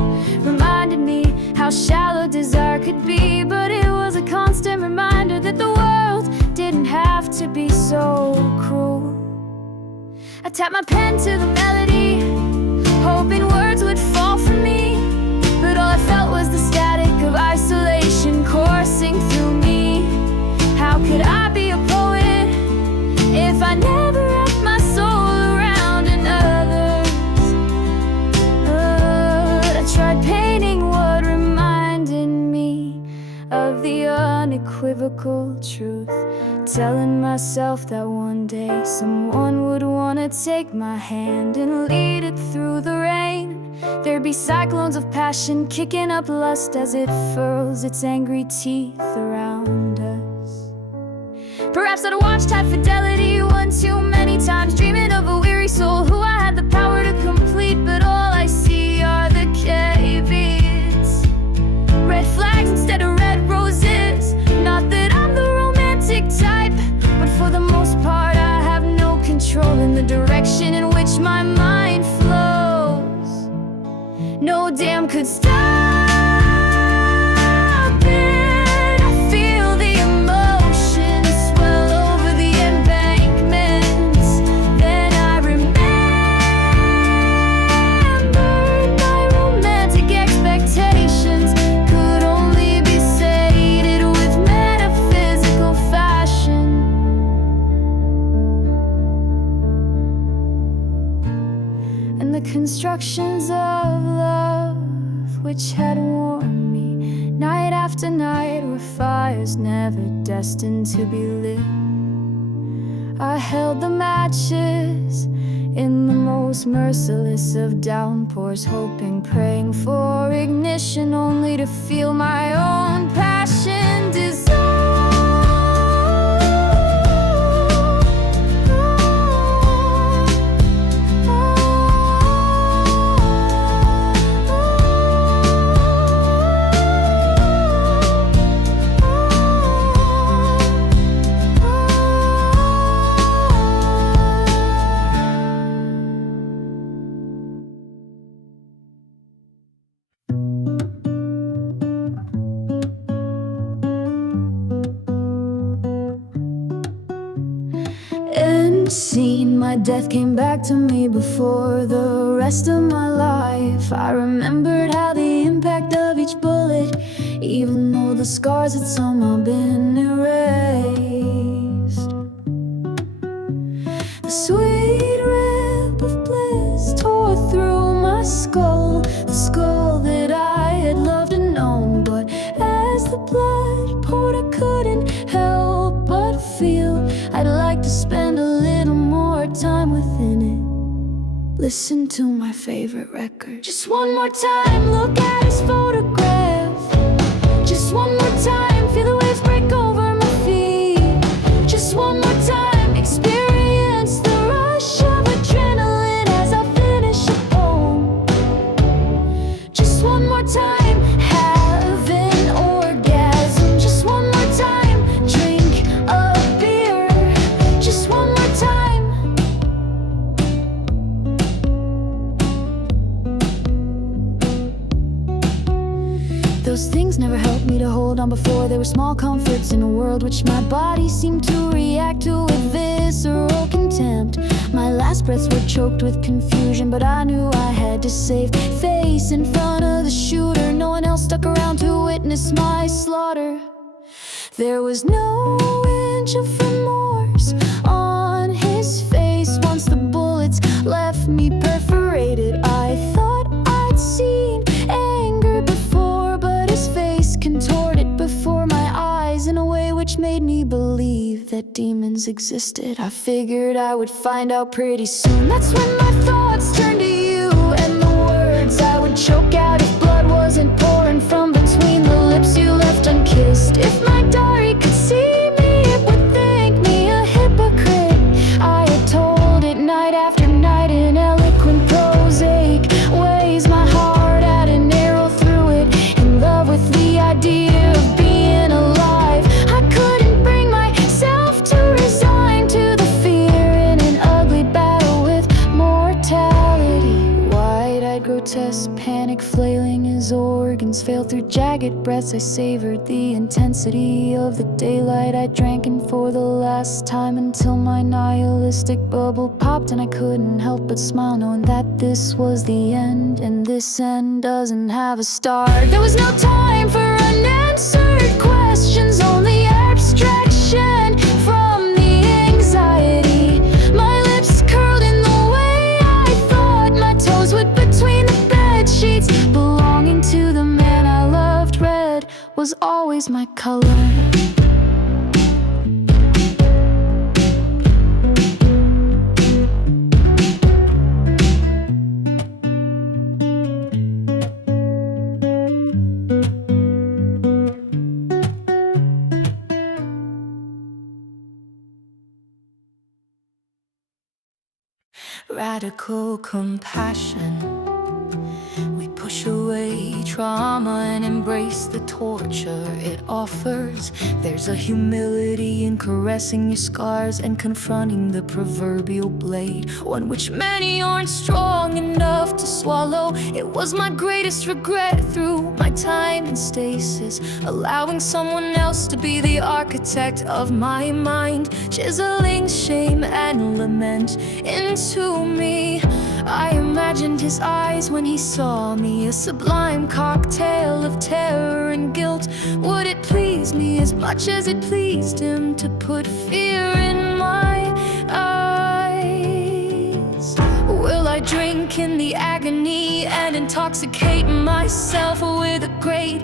reminded me how shallow desire could be, but it was a constant reminder that the world didn't have to be so cruel. I tapped my pen to the melody, hoping words would fall from me, but all I felt was the static of isolation coursing through me. How could I be a poet if I never wrapped my soul around another's? I tried painting what reminded me of the unequivocal truth, telling myself that one day someone would want to take my hand and lead it through the rain. There'd be cyclones of passion kicking up lust as it furls its angry teeth around us. Perhaps I'd watched High Fidelity one too many times, dreaming of a weary soul who I had the power to complete, but all I see are the caveats. Red flags instead of red roses. Not that I'm the romantic type, but for the most part I have no control in the direction in which my mind flows. No dam could stop it. I feel the emotions swell over the embankments. and the constructions of love which had warmed me night after night were fires never destined to be lit. I held the matches in the most merciless of downpours, hoping, praying for ignition, only to feel my own passion dissolve. Scene, my death came back to me before the rest of my life. I remembered how the impact of each bullet, even though the scars had somehow been erased. The sweet rip of bliss tore through my skull, the skull that I had loved and known. But as the blood poured, I couldn't help but feel I'd like to spend a little more time within it. Listen to my favorite record just one more time, look at his photograph. Just one more time, feel the waves break over my feet. Just one more time, experience the rush of adrenaline as I finish a poem. Just one more time, have an orgasm. Just one more time, drink a beer. Just one more time. Those things never helped me to hold on before. They were small comforts in a world which my body seemed to react to with visceral contempt. My last breaths were choked with confusion, but I knew I had to save face in front of the shooter. No one else stuck around to witness my slaughter. There was no inch of remorse on his face once the bullets left me perforated. I thought I'd seen anger before, but his face contorted before my eyes in a way which made me believe that demons existed. I figured I would find out pretty soon. That's when my thoughts turned to you and the words I would choke out if blood wasn't pouring from between the lips you left unkissed. If my diary could see me, it would think me a hypocrite. I had told it night after night in eloquent prosaic ways. My heart had an arrow through it, in love with the idea of being alive. I couldn't bring myself to resign to the fear in an ugly battle with mortality. Wide-eyed, grotesque panic flailing his organs failed through jagged breaths. I savored the intensity of the daylight I drank in for the last time until my nihilistic bubble popped, and I couldn't help but smile knowing that this was the end, and this end doesn't have a start. There was no time for unanswered questions, only abstraction from the anxiety. My lips curled in the way I thought my toes would between the bed sheets. Belonging to the man I loved, red was always my color. Radical compassion. We push away trauma and embrace the torture it offers. There's a humility in caressing your scars and confronting the proverbial blade, one which many aren't strong enough to swallow. It was my greatest regret through my time in stasis, allowing someone else to be the architect of my mind, chiseling shame and lament into me. I imagined his eyes when he saw me, a sublime cocktail of terror and guilt. Would it please me as much as it pleased him to put fear in my eyes? Will I drink drink in the agony and intoxicate myself with a great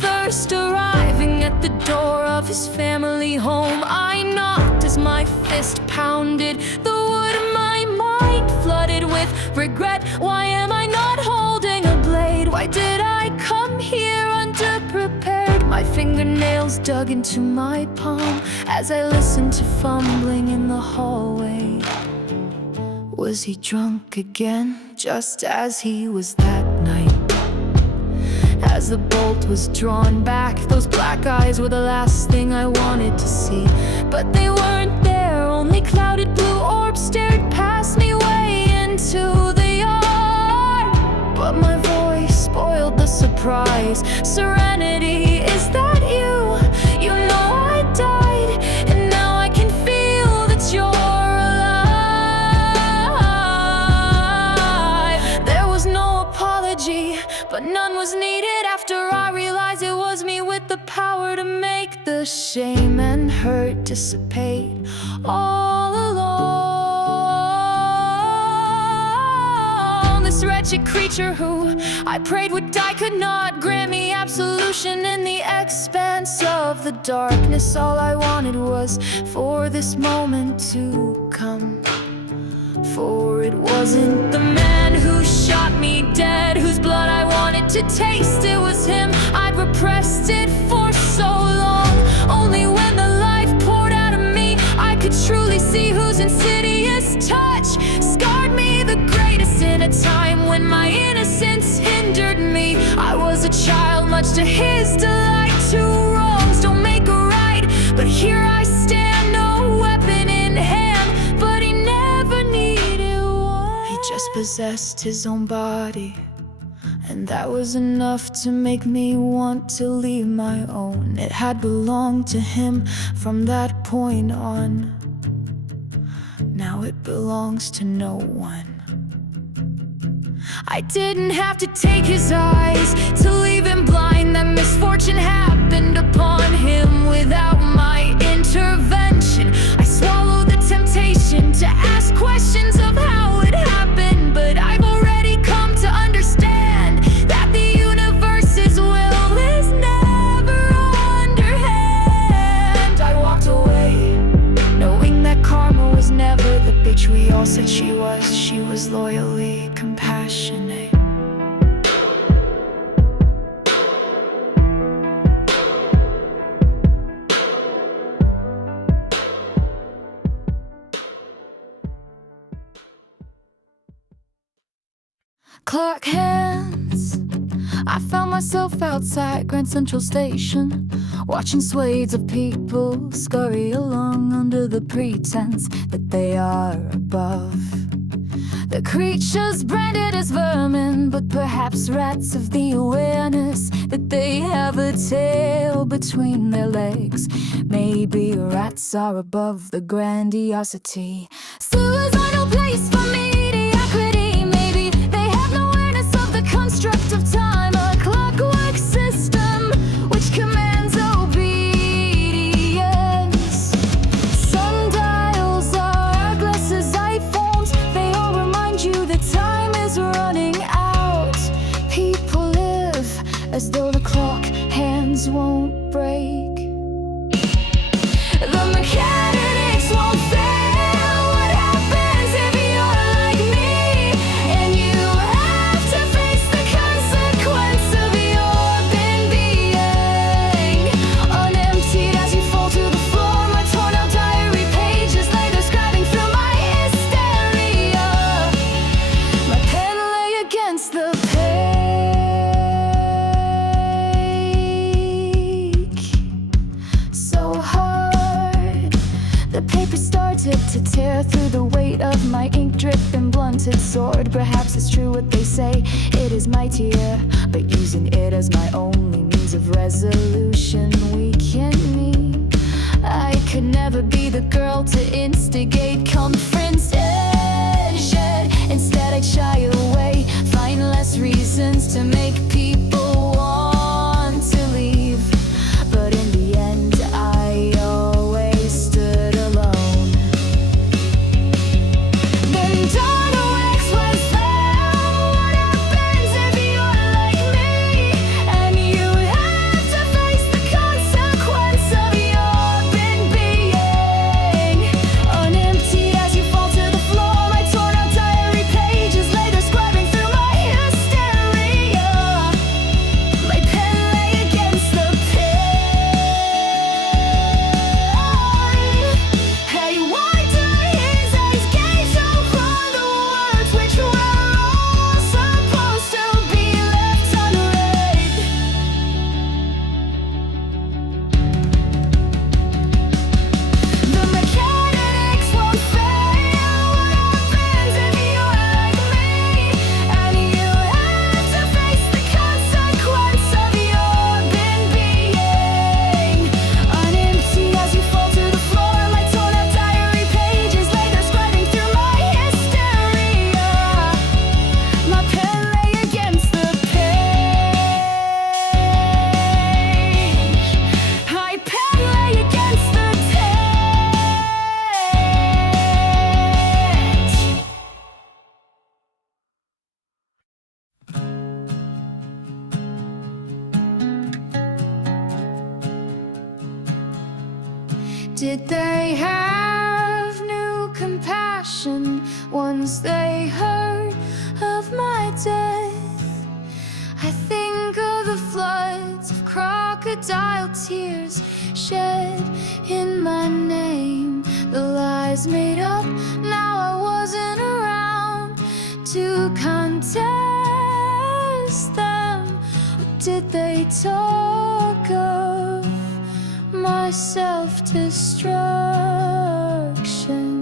thirst. Arriving at the door of his family home, I knocked as my fist pounded the wood. My mind flooded with regret. Why am I not holding a blade? Why did I come here underprepared? My fingernails dug into my palm as I listened to fumbling in the hallway. Was he drunk again, just as he was that night? As the bolt was drawn back, those black eyes were the last thing I wanted to see. But they weren't there, only clouded blue orbs stared past me way into the yard. But my voice spoiled the surprise. Serenity, is that you? You know I died, and now I can feel that you're alive. There was no apology, but none was needed after I realized it was me with the power to make the shame and hurt dissipate all alone. This wretched creature who I prayed would die could not grant me absolution in the expanse of the darkness. All I wanted was for this moment to come. For it wasn't the man who shot me dead whose blood I wanted to taste. It was him. I'd repressed it for so long. Only when the life poured out of me I could truly see whose insidious touch scarred me the greatest in a time when my innocence hindered me. I was a child, much to his delight. Two wrongs don't make a right, but here I stand, no weapon in hand. But he never needed one. He just possessed his own body, and that was enough to make me want to leave my own. It had belonged to him from that point on. Now it belongs to no one. I didn't have to take his eyes to leave him blind. That misfortune happened upon him without my intervention. I swallowed the temptation to ask questions of how it happened, but I've already come to understand that the universe's will is never underhand. I walked away, knowing that karma was never the bitch we all said she was. She was loyally compassionate. Clock hands, I found myself outside Grand Central Station, watching swathes of people scurry along under the pretense that they are above. The creatures branded as vermin, but perhaps rats of the awareness that they have a tail between their legs. Maybe rats are above the grandiosity. Suicidal place for mediocrity. Maybe they have no awareness of the construct of time, a clockwork system which commands obedience. Sundials are glasses, iPhones, they all remind you that time is running out. People live as though the clock hands won't break. The mechanics won't fail. What happens if you're like me? And you have to face the consequence of your being unemptied as you fall to the floor. My torn out diary pages lay there scribing through my hysteria. My pen lay against the page, so hard. The paper started to tear through the weight of my ink drip and blunted sword. Perhaps it's true what they say, it is mightier, but using it as my only means of resolution weaken me. I could never be the girl to instigate confrontation. Instead I shy away, find less reasons to make people want to leave. But in the end I always stood alone. Then Donna Wax was there Did they have new compassion once they heard of my death? I think of the floods of crocodile tears shed in my name, the lies made up. Now I wasn't around to contest them. Or did they talk of my self-destruction?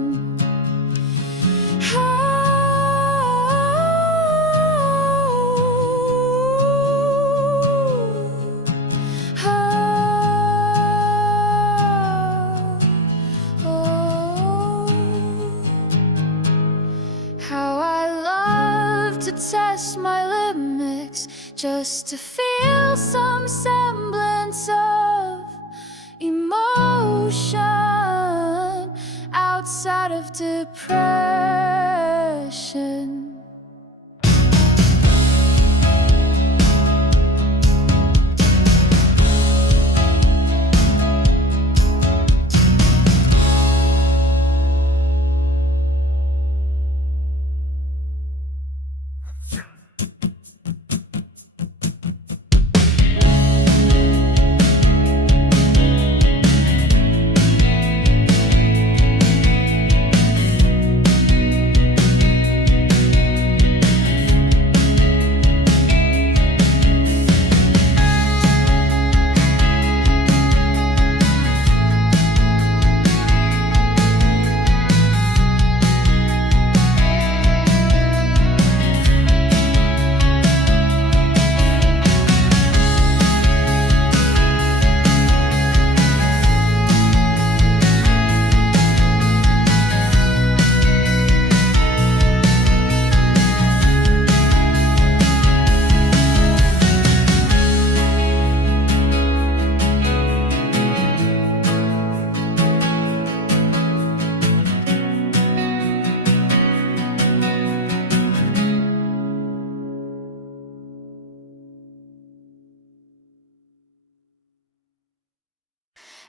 Test my limits just to feel some semblance of emotion outside of depression.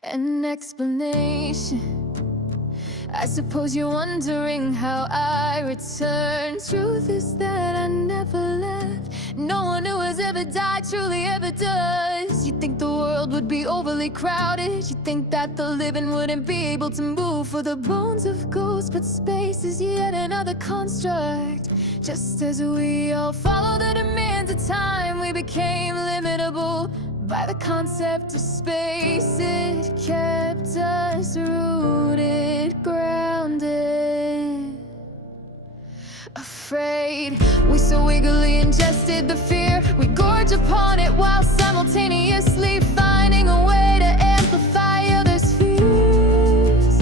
An explanation. I suppose you're wondering how I returned. Truth is that I never left. No one who has ever died truly ever does. You think the world would be overly crowded. You think that the living wouldn't be able to move for the bones of ghosts. But space is yet another construct. Just as we all follow the demands of time, we became limitable by the concept of space. It kept us rooted, grounded, afraid. We so eagerly ingested the fear. We gorge upon it while simultaneously finding a way to amplify others' fears.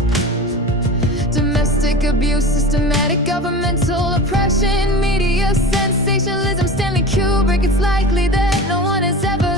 Domestic abuse, systematic governmental oppression, media sensationalism, Stanley Kubrick. It's likely that no one has ever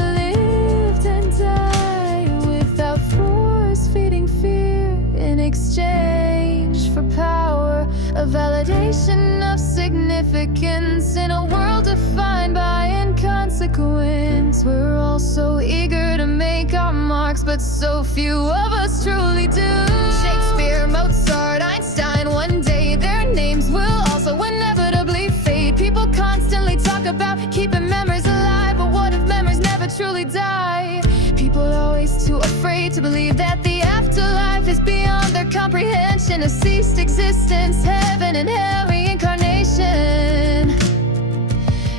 in exchange for power, a validation of significance in a world defined by inconsequence. We're all so eager to make our marks, but so few of us truly do. Shakespeare, Mozart, Einstein, one day their names will also inevitably fade. People constantly talk about keeping memories alive, but what if memories never truly die? People are always too afraid to believe that the afterlife is beyond their comprehension. A ceased existence, heaven and hell, reincarnation.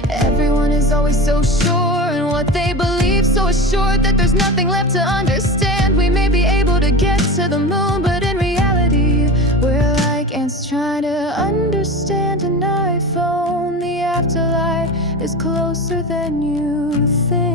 Everyone is always so sure in what they believe, so assured that there's nothing left to understand. We may be able to get to the moon, but in reality we're like ants trying to understand an iPhone. The afterlife is closer than you think.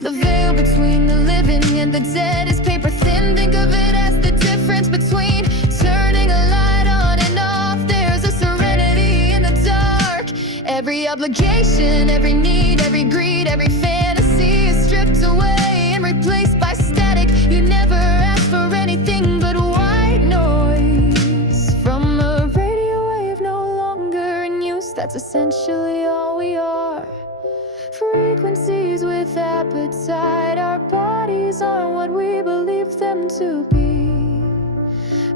The veil between the living and the dead is paper thin. Think of it as the difference between turning a light on and off. There's a serenity in the dark. Every obligation, every need, every greed, every fantasy is stripped away and replaced by static. You never asked for anything but white noise from a radio wave no longer in use. That's essentially all we are. Frequency frequencies with appetite. Our bodies aren't what we believe them to be.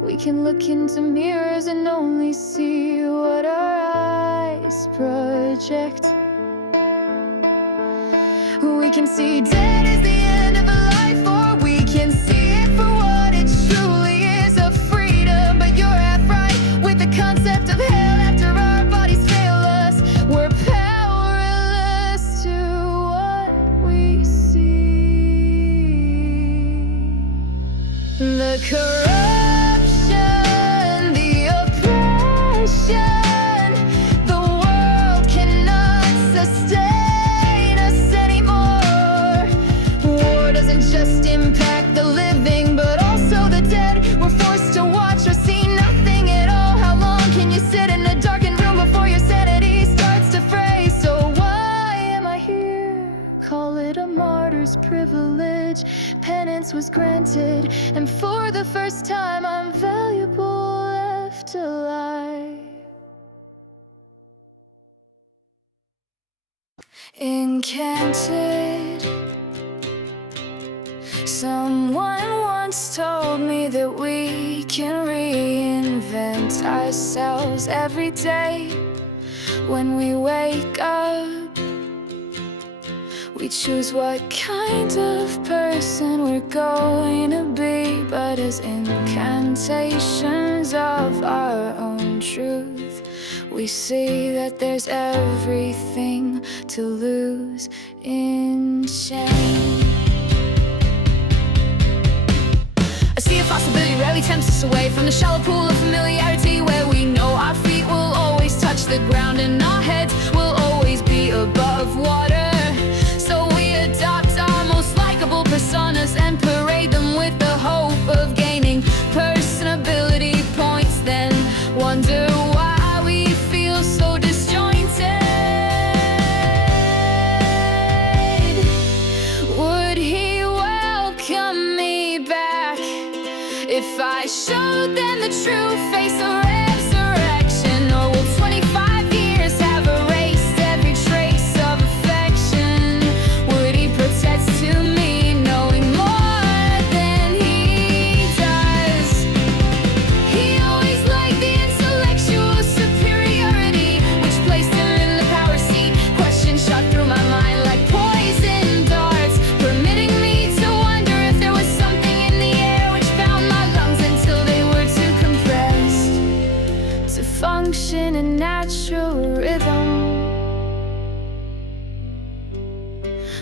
We can look into mirrors and only see what our eyes project. We can see dead is the end of a life, or we can see it for what it truly is, a freedom. But you're half right with the concept of hell. After our bodies fail us, we're powerless to what we see. The corruption, the oppression, the world cannot sustain us anymore. War doesn't just impact the living, but also the dead. We're forced to watch or see nothing at all. How long can you sit in a darkened room before your sanity starts to fray? So why am I here? Call it a martyr's privilege. Penance was granted, and for the first time I'm valuable, left alive. Encanted. Someone once told me that we can reinvent ourselves every day. When we wake up, we choose what kind of person we're going to be. But as incantations of our own truth, we see that there's everything to lose in shame. A sea of possibility rarely tempts us away from the shallow pool of familiarity, where we know our feet will always touch the ground and our heads will always be above water. So we adopt our most likable personas and parade them with the hope of gaining personability points, then wonder why we feel so disjointed. Would he welcome me back if I showed them the true face of resurrection? Or will 25 years have erased every trace of affection? Would he protest to me knowing more than he does? He always liked the intellectual superiority, which placed him in the power seat. Questions shot through my mind like poison darts, permitting me to wonder if there was something in the air which bound my lungs until they were too compressed to function in natural rhythm.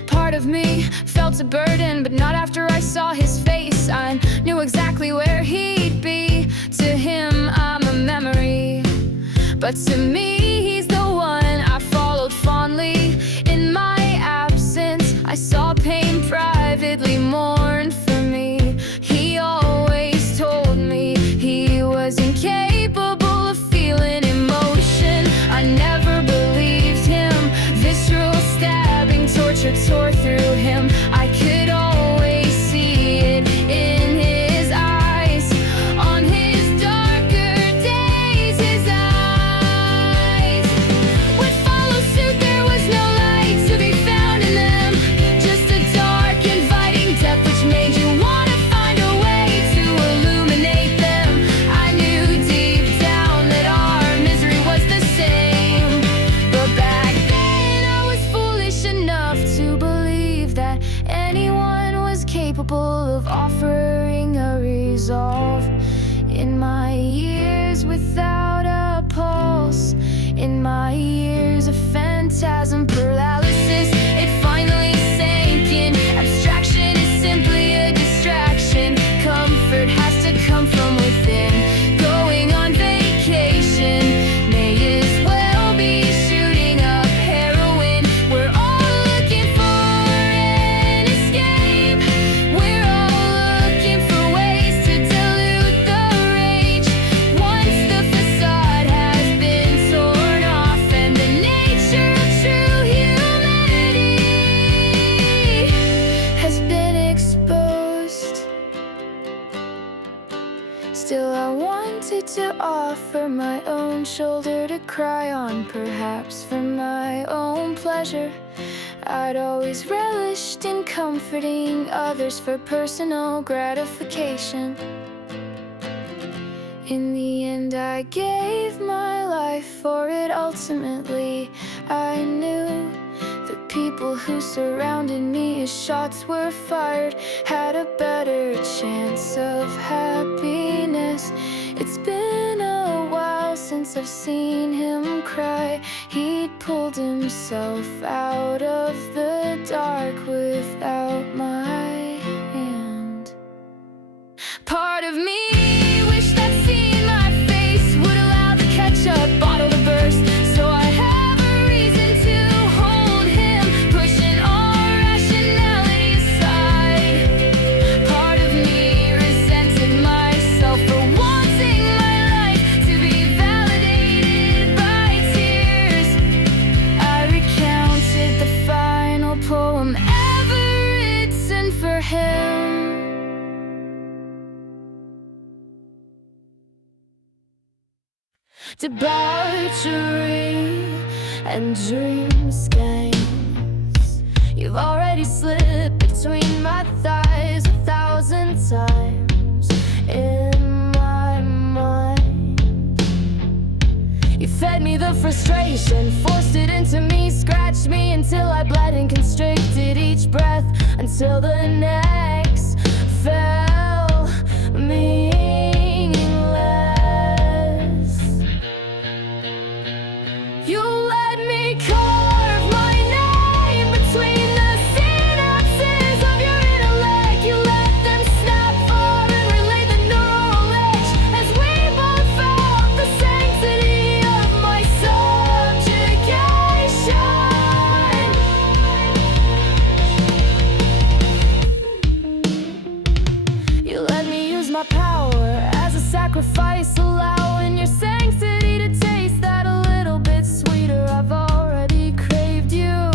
Part of me felt a burden, but not after I saw his face. I knew exactly where he'd be. To him, I'm a memory, but to me, he's the one I followed fondly. In my absence, I saw pain privately mourn for me. He always told me he was incapable of feeling emotion. I never believed him. Visceral stabbing torture tore through him. I could always see it in his eyes. On his darker days, his eyes would follow suit. There was no light to be found in them, just a dark, inviting depth which made you want to find a way to illuminate them. I knew deep down that our misery was the same, but back then I was foolish enough to believe that anyone was capable of offering a resolve. In my years without a pulse, in my years of phantasm paralysis, it finally sank in. Abstraction is simply a distraction. Comfort has to come from within. Going on vacation may as well be shooting up heroin. We're all looking for an escape. We're all looking for ways to dilute the rage. Once the facade has been torn off and the nature of true humanity has been exposed, still I wanted to offer my own shoulder to cry on, perhaps for my own pleasure. I'd always relished in comforting others for personal gratification. In the end, I gave my life for it. Ultimately, I knew the people who surrounded me as shots were fired had a better chance of happiness. It's been a while since I've seen him cry. He'd pulled himself out of the dark without my hand. Part of me wished that seeing my face would allow the ketchup bottle to burst, so I have a reason to hold him, pushing all rationality aside. Part of me resented myself for wanting my life to be validated by tears. I recounted the final poem ever written for him. Debauchery and dreamscapes. You've already slipped between my thighs 1,000 times in my mind. You fed me the frustration, forced it into me, scratched me until I bled and constricted each breath until the next fell meaningless. You let me carve my name between the synapses of your intellect. You let them snap for and relay the neural edge as we both felt the sanctity of my subjugation. You let me use my power as a sacrifice, allowing your sanctity to taste that a little bit sweeter. I've already craved you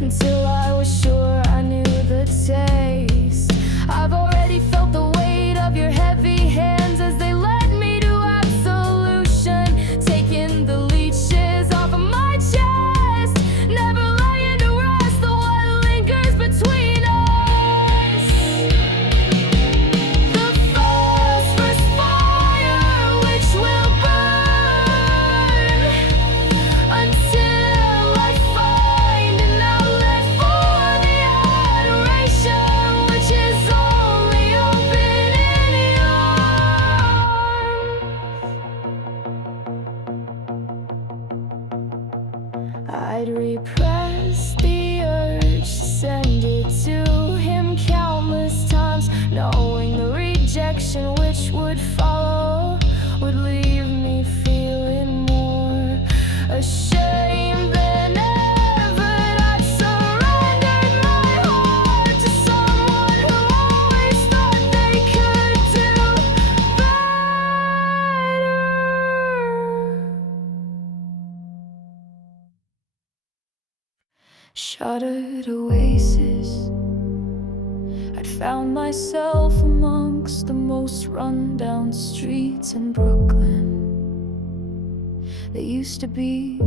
until I was sure I knew the taste. I've already felt the weight of your heavy hands as they led me to absolution, taking the leeches off of my chest, never laying to rest the what lingers between us. The phosphorus fire which will burn until I find an outlet for the adoration which is only open in yours. I'd repress the urge to send it to him countless times, knowing the rejection which would follow would leave me feeling more ashamed than ever. I'd surrendered my heart to someone who always thought they could do better. Shuttered oasis. I'd found myself amongst the most run-down streets in Brooklyn. They used to be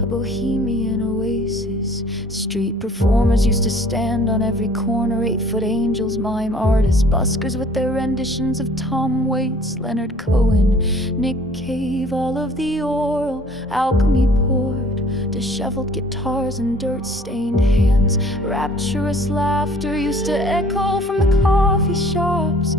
a bohemian oasis. Street performers used to stand on every corner, 8-foot angels, mime artists, buskers with their renditions of Tom Waits, Leonard Cohen, Nick Cave, all of the oral alchemy poured, disheveled guitars and dirt-stained hands. Rapturous laughter used to echo from the coffee shops,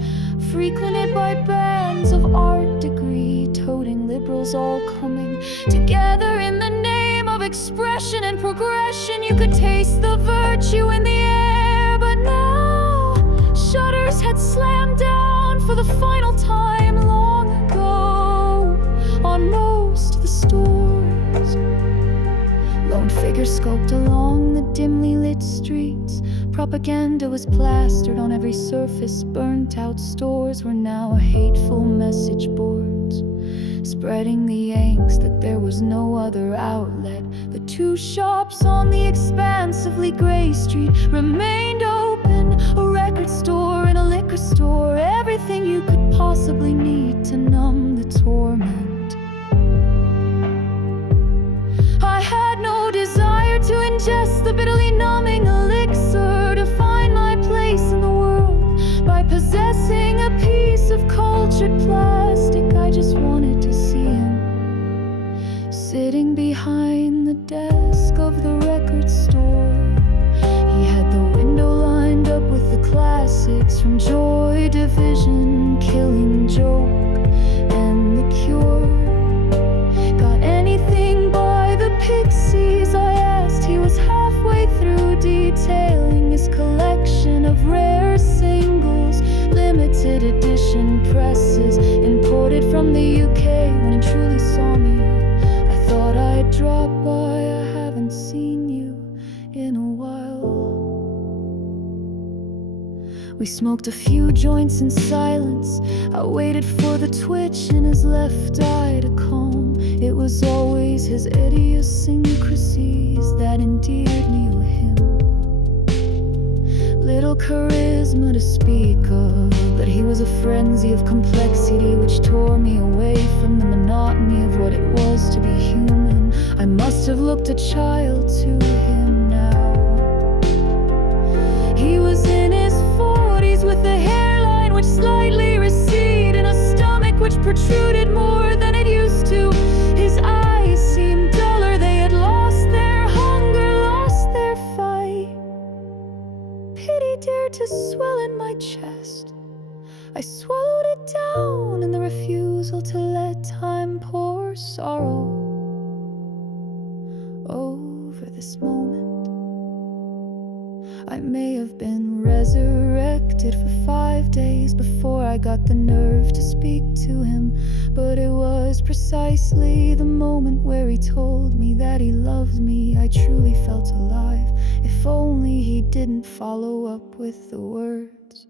frequented by bands of art degree-toting liberals all coming together in the name of expression and progression. You could taste the virtue in the air, but now shutters had slammed down for the final time long ago on most of the stores. Lone figures sculpted along the dimly lit streets. Propaganda was plastered on every surface. Burnt out stores were now hateful message boards, spreading the angst that there was no other outlet. The two shops on the expansively gray street remained open, a record store and a liquor store, everything you could possibly need to numb the torment. I had no desire to ingest the bitterly numb pictured plastic. I just wanted to see him sitting behind the desk of the record store. He had the window lined up with the classics from Joy Division, Killing Joke, and The Cure. Got anything by the Pixies? I asked. He was halfway through detailing his collection of rare singles, limited edition presses imported from the UK. When he truly saw me, I thought I'd drop by. I haven't seen you in a while. We smoked a few joints in silence. I waited for the twitch in his left eye to calm. It was always his idiosyncrasies that endeared me to him. Little charisma to speak of, but he was a frenzy of complexity which tore me away from the monotony of what it was to be human. I must have looked a child to him now. He was in his 40s with a hairline which slightly receded and a stomach which protruded more than it used to. His eyes seemed duller, they had lost their hunger, lost their fight. Pity dared to swell in my chest. I swallowed it down in the refusal to let time pour sorrow over this moment. I may have been resurrected for 5 days before I got the nerve to speak to him, but it was precisely the moment where he told me that he loved me. I truly felt alive. If only he didn't follow up with the words.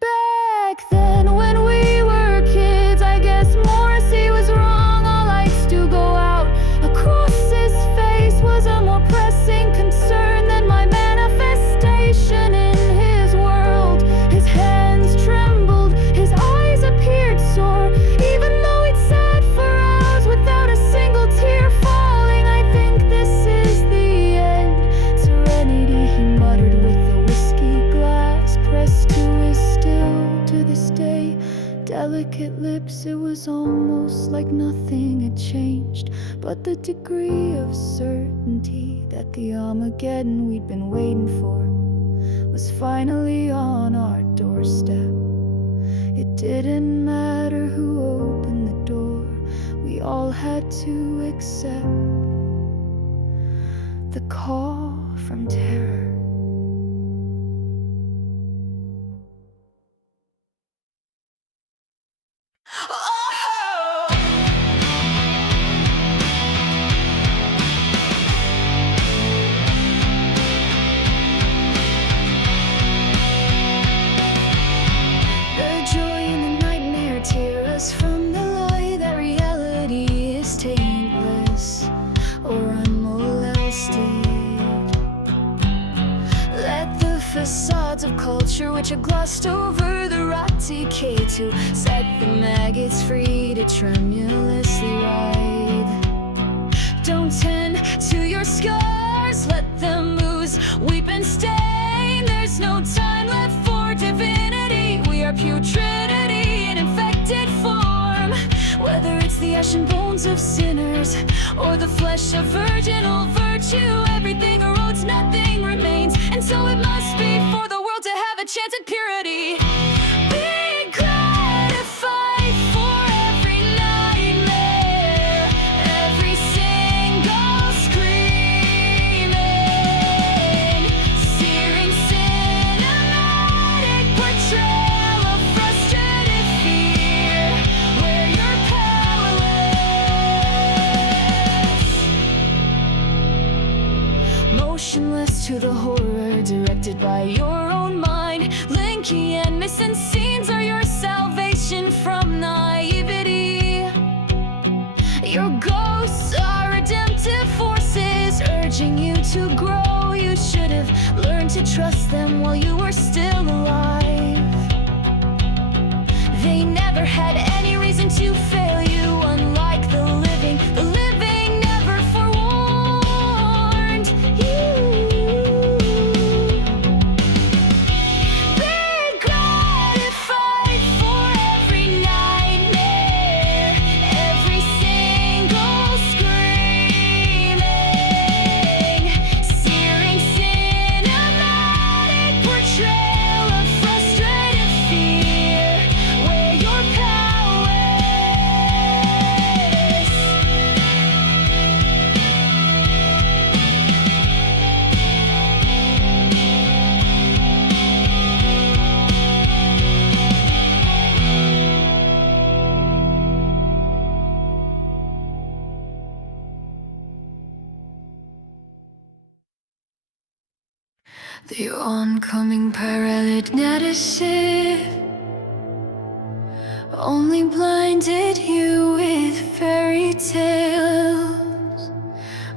Back then when we were kids, I guess Morrissey was wrong. All lights do go out. Across his face was a more pressing concern than my manifestation in his world. His hands trembled, his eyes appeared sore. Even though he'd sat for hours without a single tear falling, I think this is the end. Serenity, he muttered with the whiskey glass pressed to his still to this day delicate lips. It was almost like nothing had changed, but the degree of certainty that the Armageddon we'd been waiting for was finally on our doorstep. It didn't matter who opened the door, we all had to accept the call from terror. From the lie that reality is taintless or unmolested. Let the facades of culture which have glossed over the rot decay to set the maggots free to tremulously ride. Don't tend to your scars, let them ooze, weep and stain. There's no time left for divinity. We are putridity in infected form. Whether it's the ashen bones of sinners or the flesh of virginal virtue, everything erodes, nothing remains. And so it must be for the world to have a chance at purity. Be gratified for every nightmare, every single screaming, searing cinematic portrayal of frustrated fear, where you're powerless, motionless to the horror directed by your own mind. Linky and missing scenes are your salvation from naivety. Your ghosts are redemptive forces urging you to grow. You should have learned to trust them while you were still alive. They never had any reason to fail you, unlike the living never forewarned you. Be gratified The oncoming paralytic only blinded you with fairy tales,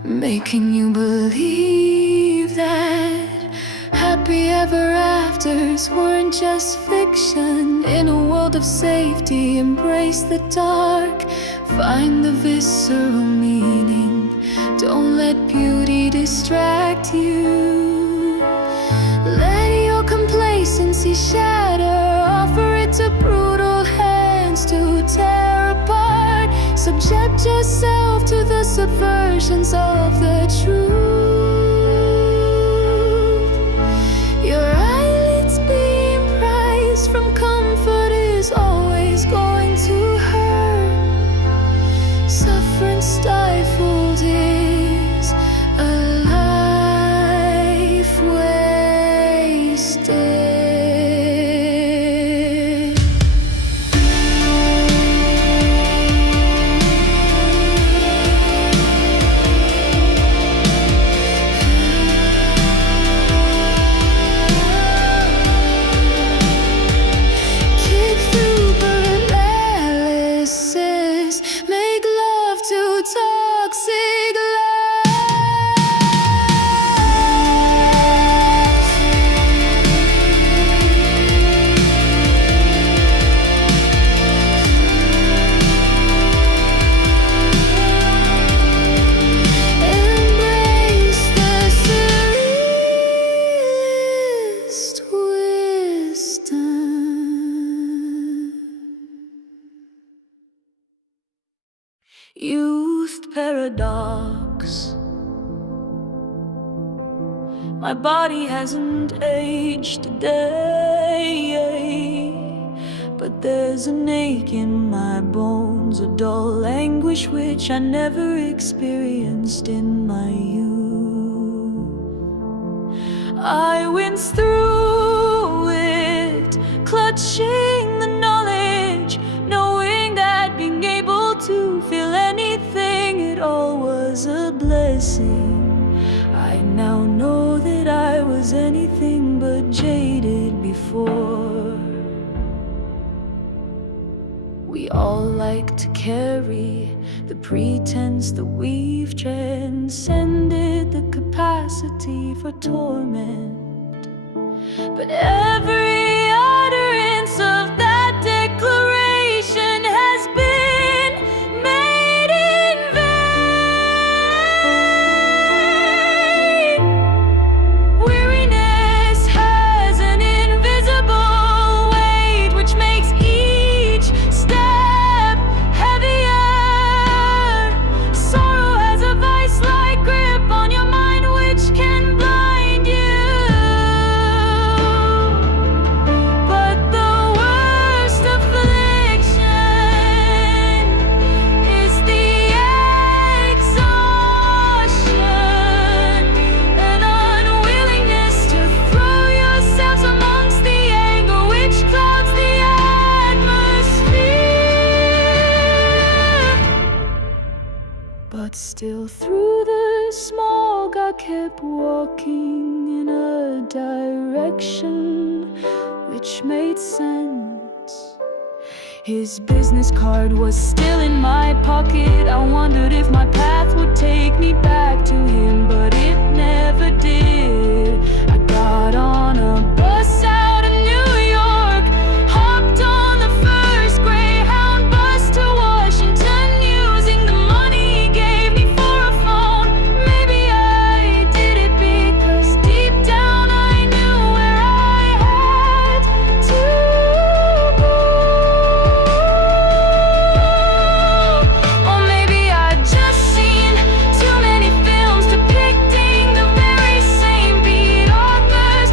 making you believe that happy ever afters weren't just fiction. In a world of safety, embrace the dark, find the visceral meaning. Don't let beauty distract you. Let your complacency shatter, offer it to brutal hands to tear apart. Subject yourself to the subversions of the truth. Your eyelids being prized from comfort is always going to hurt. Suffering stifled is a life wasted. Kick through paralysis, make love to toxic embrace the surrealist wisdom. Youth paradox. My body hasn't aged today, but there's an ache in my bones, a dull anguish which I never experienced in my youth. I wince through it, clutching the knowledge, knowing that being able to feel anything at all was a blessing. I now know that I was anything but jaded before. We all like to carry the pretense that we've transcended the capacity for torment. But every utterance of that declaration has been made in vain. Weariness has an invisible weight which makes each step heavier. Sorrow has a vice-like grip on your mind which can blind you. But the worst affliction is the exhaustion, an unwillingness to throw yourselves amongst the anger which clouds the atmosphere. But still through the smog I kept walking in a direction which made sense. His business card was still in my pocket. I wondered if my path would take me back to him, but it never did. I got on a bus out of New York, hopped on the first Greyhound bus to Washington, using the money he gave me for a phone. Maybe I did it because deep down I knew where I had to go. Or maybe I'd just seen too many films depicting the very same beat authors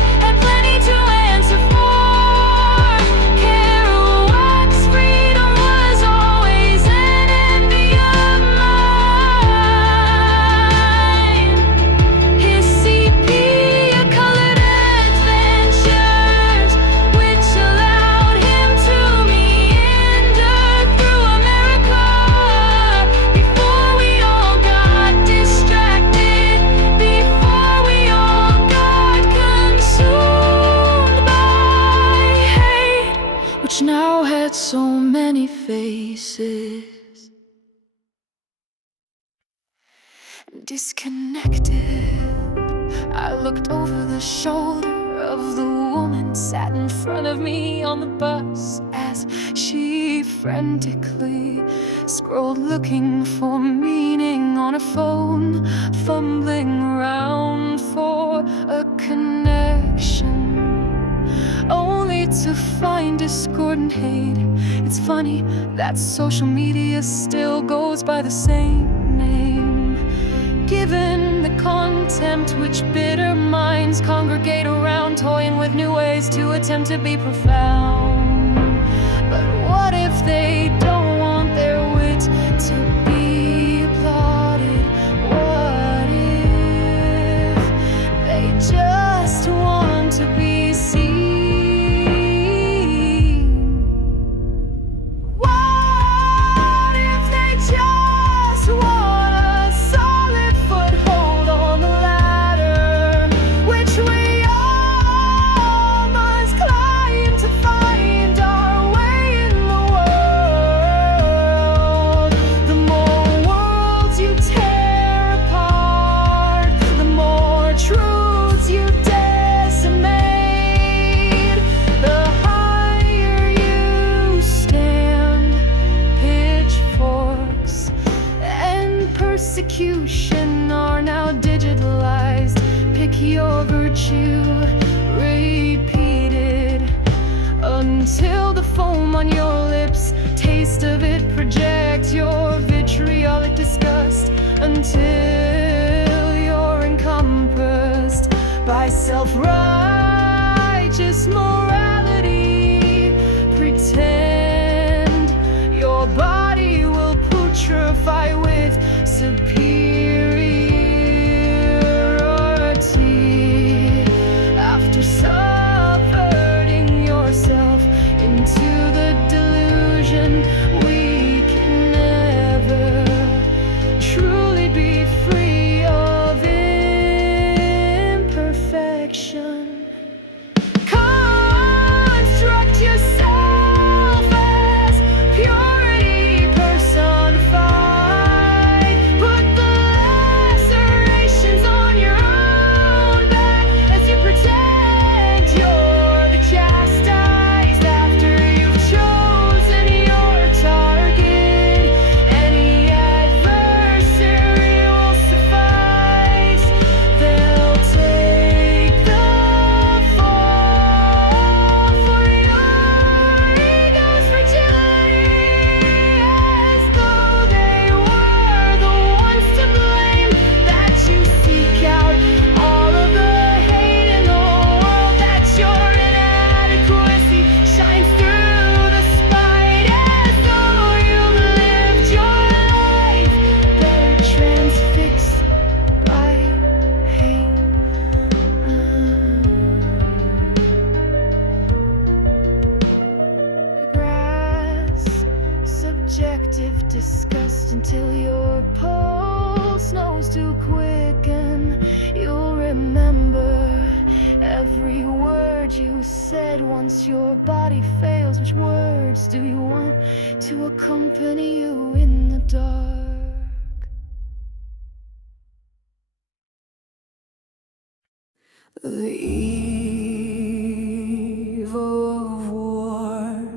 disconnected. I looked over the shoulder of the woman sat in front of me on the bus as she frantically scrolled looking for meaning on a phone, fumbling around for a connection, only to find discord and hate. It's funny that social media still goes by the same name, given the contempt which bitter minds congregate around, toying with new ways to attempt to be profound. But what if they don't want their wit to be applauded? What if they just want to be seen? What if they just want a solid foothold on the ladder, which we all must climb to find our way in the world? The more worlds you tear apart, the more truths you decimate, the higher you stand. Pitchforks and persecution are now digitalized. Pick your virtue, repeated until the foam on your lips, taste of it, project your vitriolic disgust until you're encompassed by self-righteous morality. Pretend your body will putrefy with superiority after subverting yourself into the delusion we can never truly be free of imperfection. Construct yourself as purity personified. Put the lacerations on your own back as you pretend you're the chastised after you've chosen your target. Any adversary will suffice. They'll take the fall for your ego's fragility, as though they were the ones to blame. That you seek out all of the hate in the world, that your inadequacy shines through the spite, as though you lived your life better transfixed by hate. Grasp subjective disgust until your pulse knows to quicken. You'll remember every word you said once your body fails. Which words do you want to accompany you in the dark? The eve of war,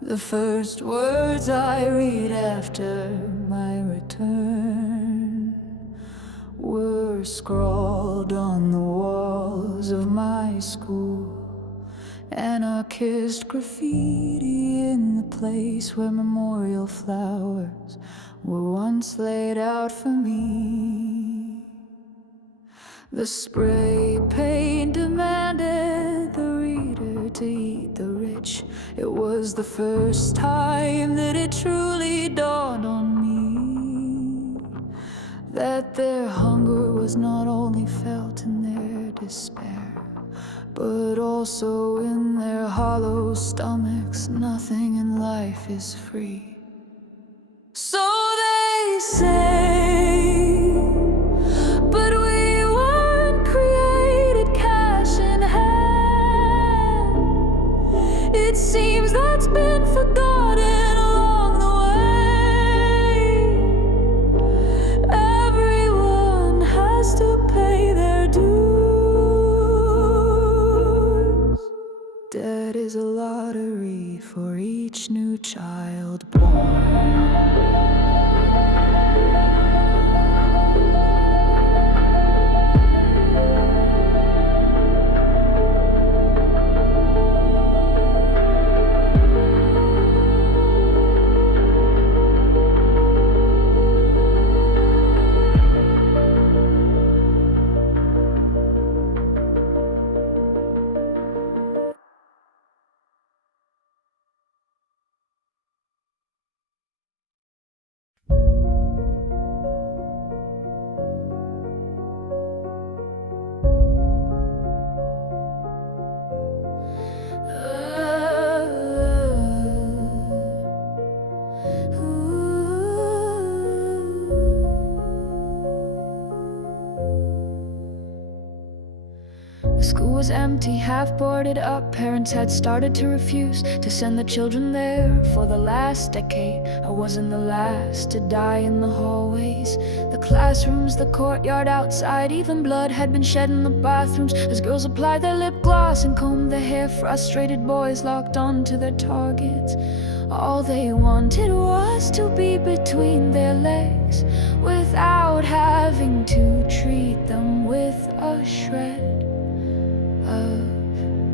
the first words I read after my return were scrawled on the walls of my school. Anarchist graffiti in the place where memorial flowers were once laid out for me. The spray paint demanded the reader to eat the rich. It was the first time that it truly dawned on me that their hunger was not only felt in their despair, but also in their hollow stomachs. Nothing in life is free. So they say, but we weren't created cash in hand. It seems that's been forgotten along the way. Every School was empty, half boarded up. Parents had started to refuse to send the children there. For the last decade, I wasn't the last to die in the hallways, the classrooms, the courtyard outside. Even blood had been shed in the bathrooms as girls applied their lip gloss and combed their hair. Frustrated boys locked on to their targets. All they wanted was to be between their legs without having to treat them with a shred of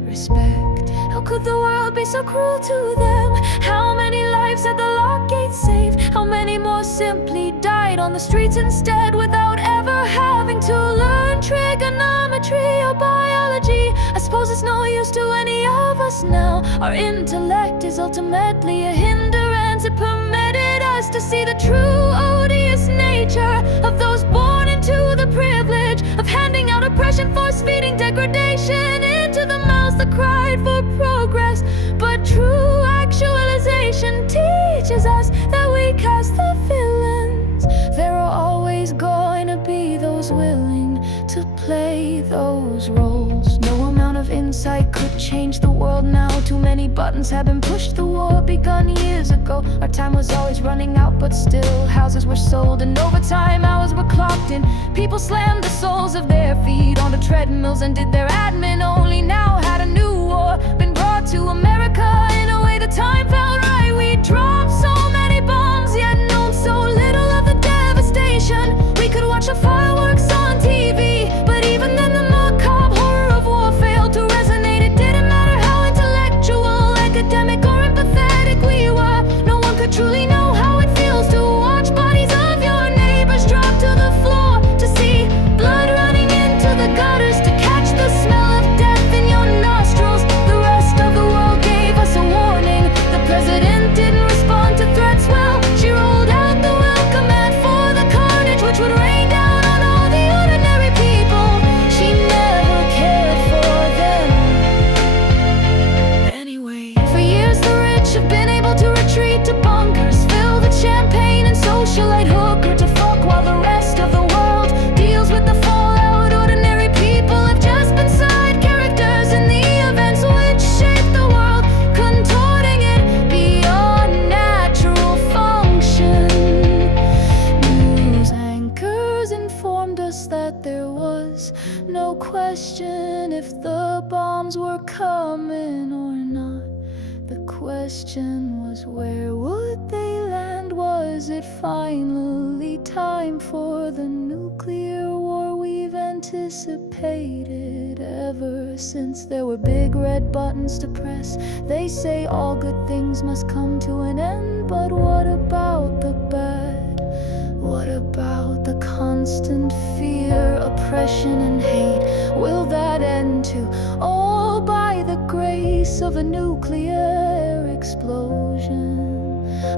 respect. How could the world be so cruel to them? How many lives had the lock gate saved? How many more simply died on the streets instead without ever having to learn trigonometry or biology? I suppose it's no use to any of us now. Our intellect is ultimately a hindrance. It permitted us to see the true odious nature of those born into the privilege of handing out oppression, force-feeding degradation into the mouths that cried for progress. But true actualization teaches us that we cast the villains. There are always going to be those willing to play those roles. No amount of insight could change the world now. Too many buttons have been pushed. The war begun years ago. Our time was always running out, but still houses were sold and overtime hours were clocked in. People slammed the soles of their feet onto treadmills and did their admin only. Now had a new war been brought to America in a way the time felt right. We dropped so many bombs, yet known so little of the devastation. We could watch the fireworks on TV, but even then the macabre horror of war failed to resonate. It didn't matter how intellectual, academic, or empathetic we were. No one could truly know how it feels to watch bodies of your neighbors drop to the floor, to see blood running into the gutters, to catch the smell of death in your nostrils. The rest of the world gave us a warning. The president didn't respond to threats well. She rolled out the welcome mat for the carnage, which would rain down on all the ordinary people. She never cared for them anyway. For years the rich have been able to retreat to bunkers, fill with champagne and socialite hooker to fuck, while the rest of the world deals with the fallout. Ordinary people have just been side characters in the events which shape the world, contorting it beyond natural function. News anchors informed us that there was no question if the bombs were coming or not. The question was, where would they land? Was it finally time for the nuclear war we've anticipated ever since there were big red buttons to press? They say all good things must come to an end, but what about the bad? What about the constant fear, oppression, and hate? Will that end too, all by the grace of a nuclear explosion?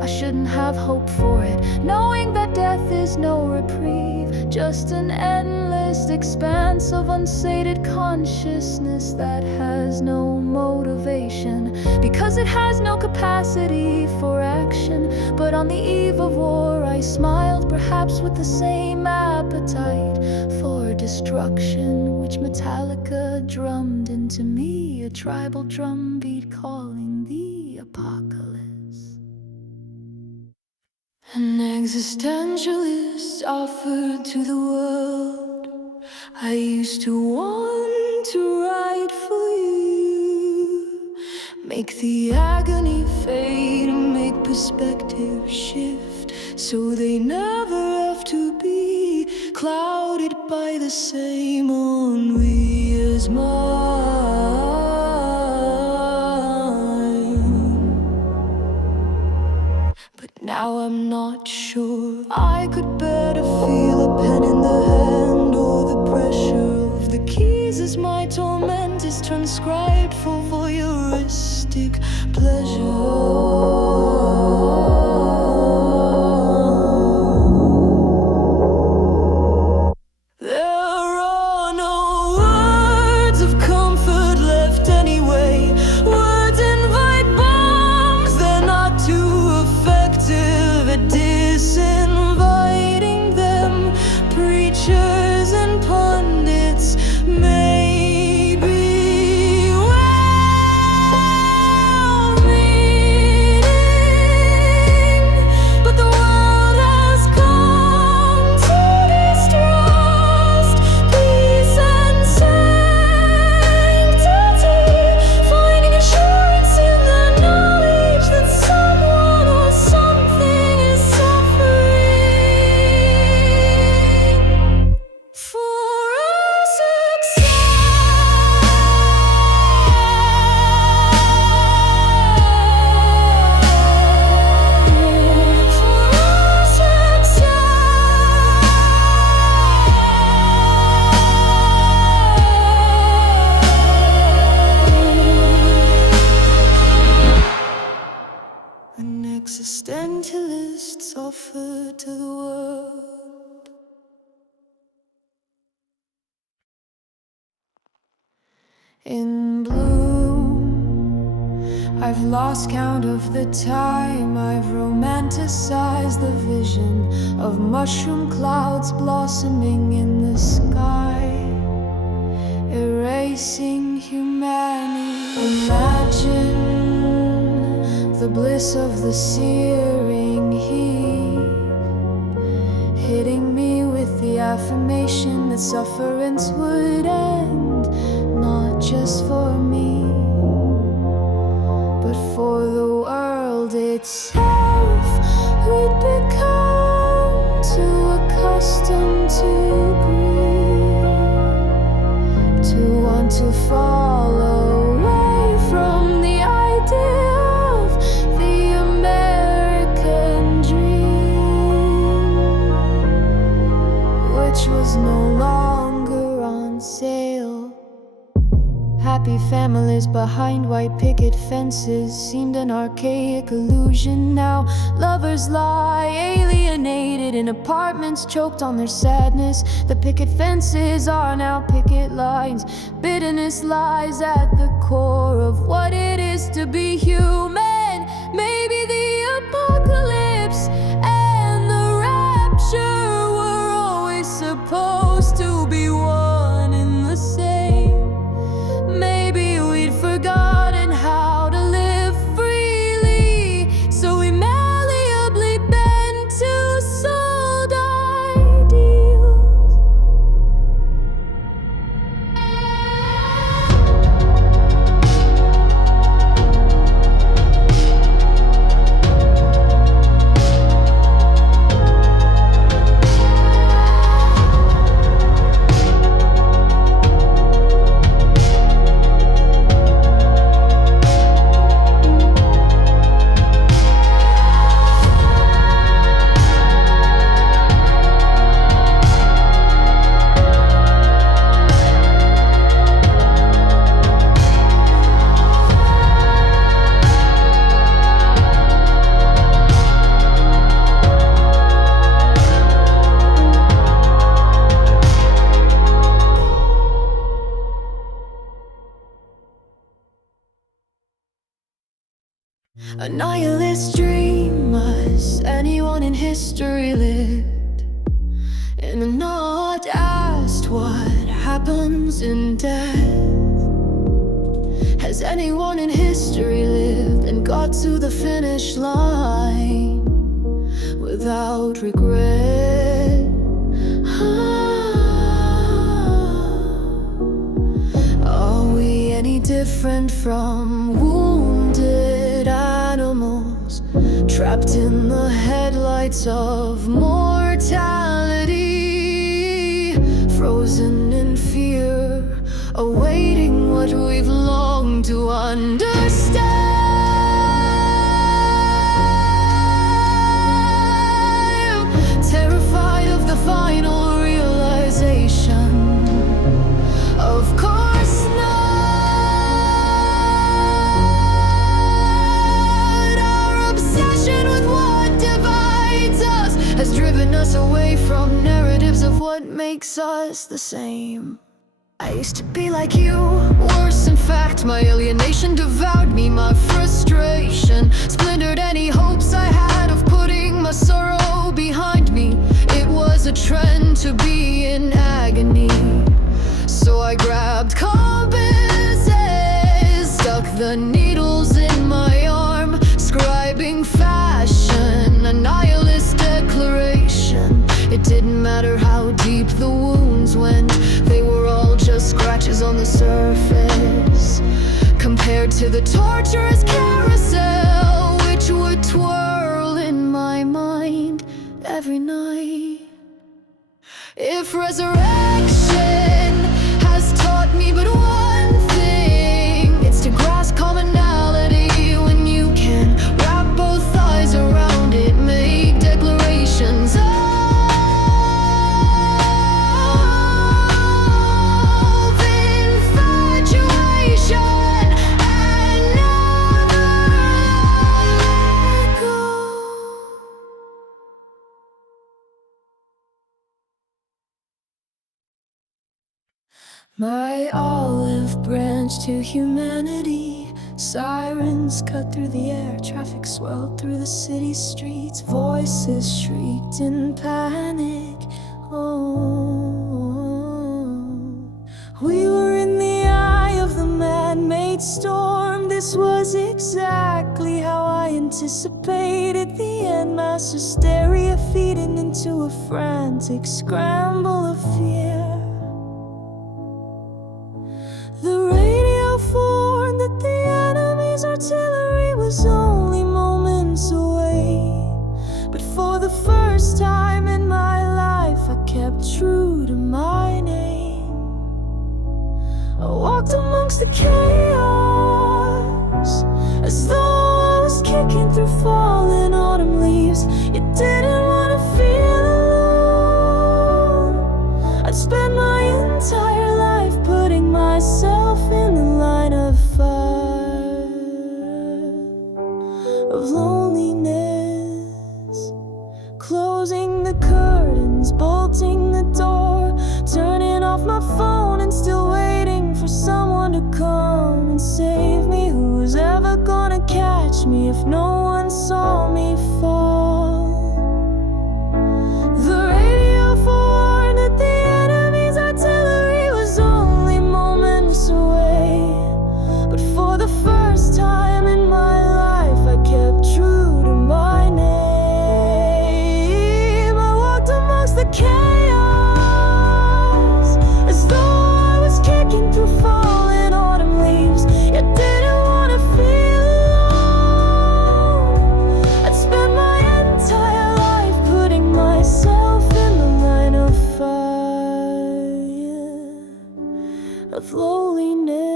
I shouldn't have hope for it, knowing that death is no reprieve, just an endless expanse of unsated consciousness that has no motivation, because it has no capacity for action. But on the eve of war I smiled, perhaps with the same appetite for destruction which Metallica drummed into me, a tribal drumbeat calling the apocalypse. An existentialist offered to the world, I used to want to write for you, make the agony fade and make perspective shift, so they never have to be clouded by the same ennui as mine. But now I'm not sure I could bear to feel a pen in the hand, or the pressure of the keys as my torment is transcribed for voyeuristic pleasure. Preachers and pundits, maybe in bloom. I've lost count of the time I've romanticized the vision of mushroom clouds blossoming in the sky, erasing humanity. Imagine the bliss of the searing heat, hitting me with the affirmation that sufferance would end, not just for me, but for the world itself. We'd become too accustomed to grieve, to want to fall away from the idea of the American dream, which was no longer on sale. Happy families behind white picket fences seemed an archaic illusion now. Lovers lie alienated in apartments, choked on their sadness. The picket fences are now picket lines. Bitterness lies at the core of what it is to be human. Maybe the apocalypse and the rapture were always supposed to be one and the same. Maybe we'd forgotten how to live freely, so we malleably bend to sold ideals. A nihilist dream, as anyone in history lived, and not asked what happens in death. Has anyone in history lived and got to the finish line without regret? Are we any different from wounded animals trapped in the headlights of mortality, frozen in fear, awaiting what we've longed to understand? Terrified of the final realization, of course not. Our obsession with what divides us has driven us away from narratives of what makes us the same. I used to be like you, worse in fact. My alienation devoured me, my frustration splintered any hopes I had of putting my sorrow behind me. It was a trend to be in agony, so I grabbed compasses, stuck the needles in my arm, scribing fashion, a nihilist declaration. It didn't matter how deep the wounds went, they were all just scratches on the surface, compared to the torturous carousel which would twirl in my mind every night. If resurrection has taught me but one thing, it's to grasp commonality when you can wrap both thighs around it, make declarations of infatuation and never let go. My olive branch to humanity. Sirens cut through the air, traffic swirled through the city streets. Voices shrieked in panic. Oh, we were in the eye of the man-made storm. This was exactly how I anticipated the end. Mass hysteria feeding into a frantic scramble of fear. The radio warned that the enemy's artillery was only moments away. But for the first time in my life, I kept true to my name. I walked amongst the chaos, as though I was kicking through fallen autumn leaves. You didn't want to feel alone. I'd spend my entire life putting myself in the line of fire, of loneliness. Closing the curtains, bolting the door, turning off my phone and still waiting for someone to come and save me. Who was ever gonna catch me if no one saw me fall? The radio forewarned that the enemy's artillery was only moments away. But for the first time in my life, I kept true to my name. I walked amongst the chaos, as though I was kicking through fallen autumn leaves. You didn't want to feel alone. I'd spend my entire life putting myself in the line of fire, of loneliness.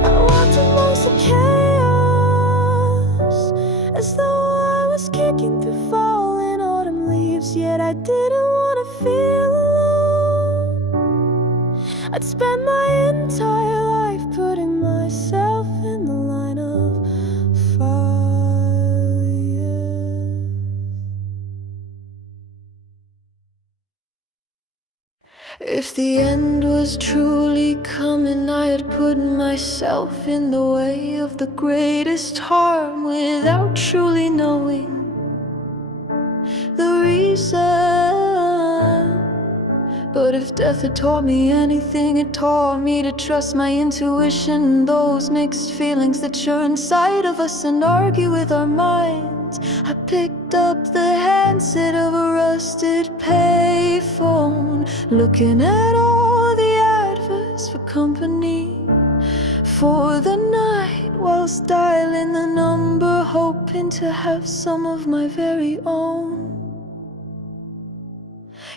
I walked amongst the chaos, as though I was kicking through fallen autumn leaves. Yet I didn't want to feel alone. I'd spend my entire life putting myself in the line of fire. If the end was truly coming, I had put myself in the way of the greatest harm without truly knowing the reason. But if death had taught me anything, it taught me to trust my intuition, those mixed feelings that churn inside of us and argue with our minds. I picked up the handset of a rusted payphone, looking at all the adverts for company for the night, whilst dialing the number, hoping to have some of my very own.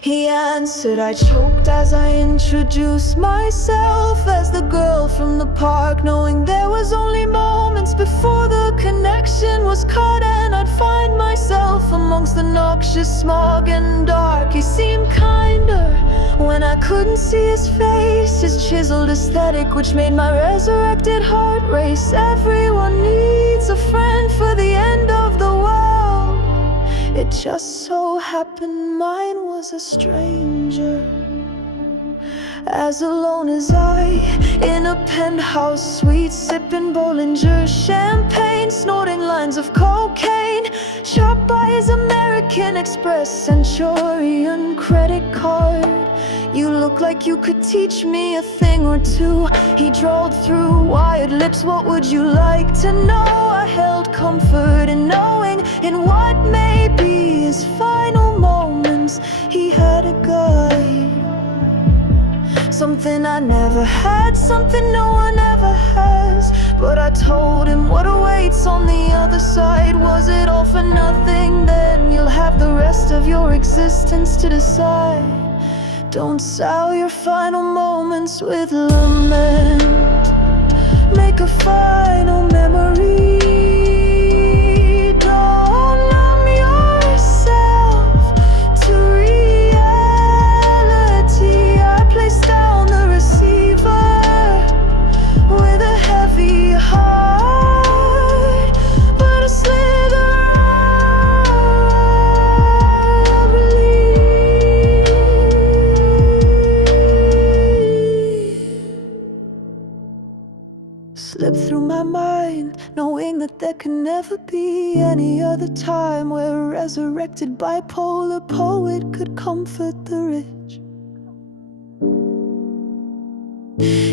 He answered, I choked as I introduced myself as the girl from the park, knowing there was only moments before the connection was cut and I'd find myself amongst the noxious smog and dark. He seemed kinder when I couldn't see his face, his chiseled aesthetic which made my resurrected heart race. Everyone needs a friend for the end of the world. It just so happened mine was a stranger, as alone as I, in a penthouse suite, sipping Bollinger champagne, snorting lines of cocaine, shot by his American Express Centurion credit card. You look like you could teach me a thing or two, he drawled through wired lips. What would you like to know? I held comfort in knowing in what may be his final moments he had a guide. Something I never had, something no one ever has. But I told him what awaits on the other side. Was it all for nothing? Then you'll have the rest of your existence to decide. Don't sour your final moments with lament. Make a final memory. Don't numb yourself to reality. I placed that there can never be any other time where a resurrected bipolar poet could comfort the rich.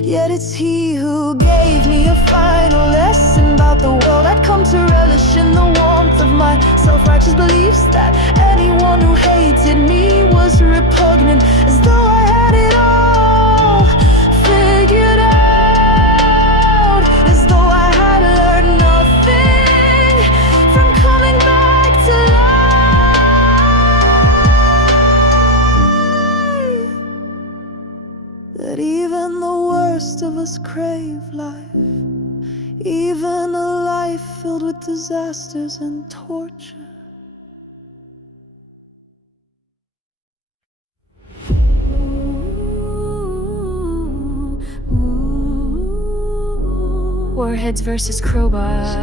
Yet it's he who gave me a final lesson about the world I'd come to relish in the warmth of my self-righteous beliefs, that anyone who hated me was repugnant, as though I had it all figured out, as though I had learned nothing from coming back to life. That even the worst of us crave life, even a life filled with disasters and torture. Warheads versus crowbars.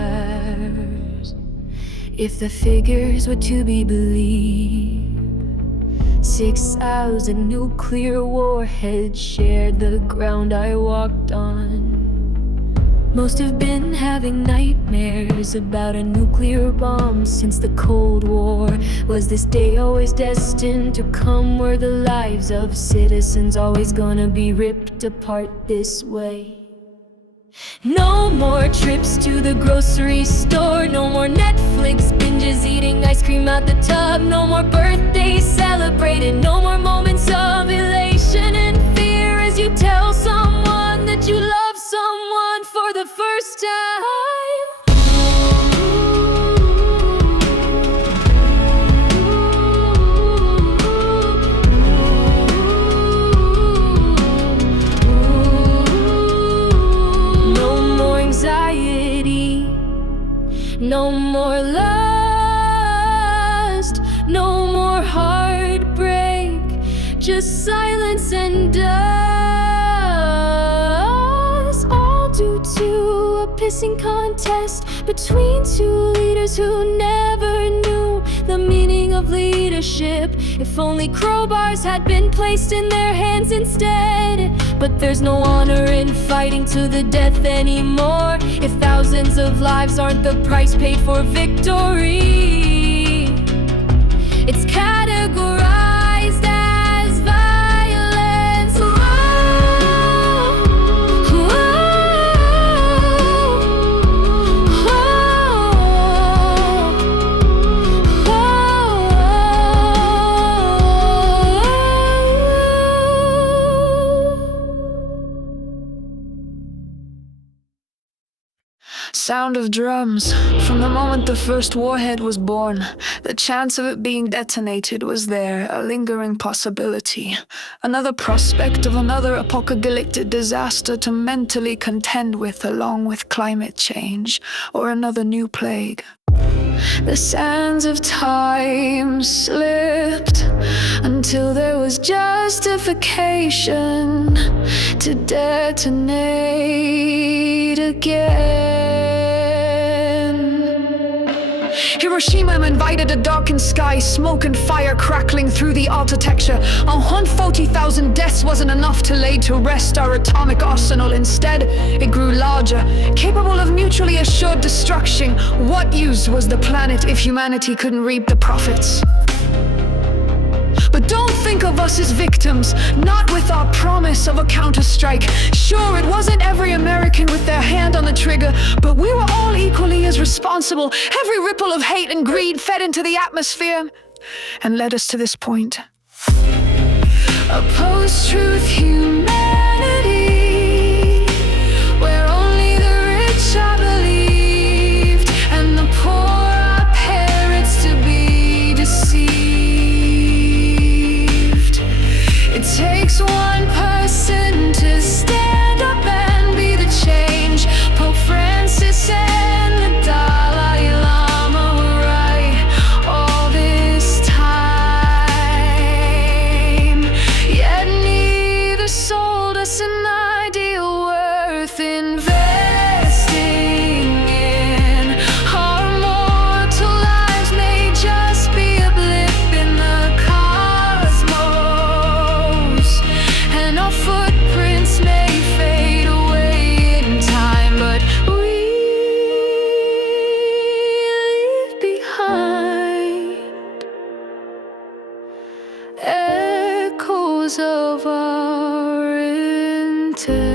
If the figures were to be believed, 6,000 nuclear warheads shared the ground I walked on. Most have been having nightmares about a nuclear bomb since the Cold War. Was this day always destined to come? Were the lives of citizens always gonna be ripped apart this way? No more trips to the grocery store, no more Netflix binges eating ice cream out the tub, no more birthdays celebrated, no more moments of elation and fear as you tell someone that you love someone for the first time. No more lust, no more heartbreak, just silence and dust. All due to a pissing contest between two leaders who never knew the meaning of leadership. If only crowbars had been placed in their hands instead. But there's no honor in fighting to the death anymore, if thousands of lives aren't the price paid for victory. It's categorized as violence. Sound of drums. From the moment the first warhead was born, the chance of it being detonated was there, a lingering possibility. Another prospect of another apocalyptic disaster to mentally contend with, along with climate change, or another new plague. The sands of time slipped until there was justification to detonate again. Hiroshima invited a darkened sky, smoke and fire crackling through the architecture. 140,000 deaths wasn't enough to lay to rest our atomic arsenal. Instead, it grew larger, capable of mutually assured destruction. What use was the planet if humanity couldn't reap the profits? But don't think of us as victims, not with our promise of a counterstrike. Sure, it wasn't every American with their hand on the trigger, but we were all equally as responsible. Every ripple of hate and greed fed into the atmosphere and led us to this point. A post-truth humanity, where only the rich are believed and the poor are parrots to be deceived. It takes one person to stand up and be the change. Pope Francis and the Dalai Lama were right all this time. Yet neither sold us because of our intent.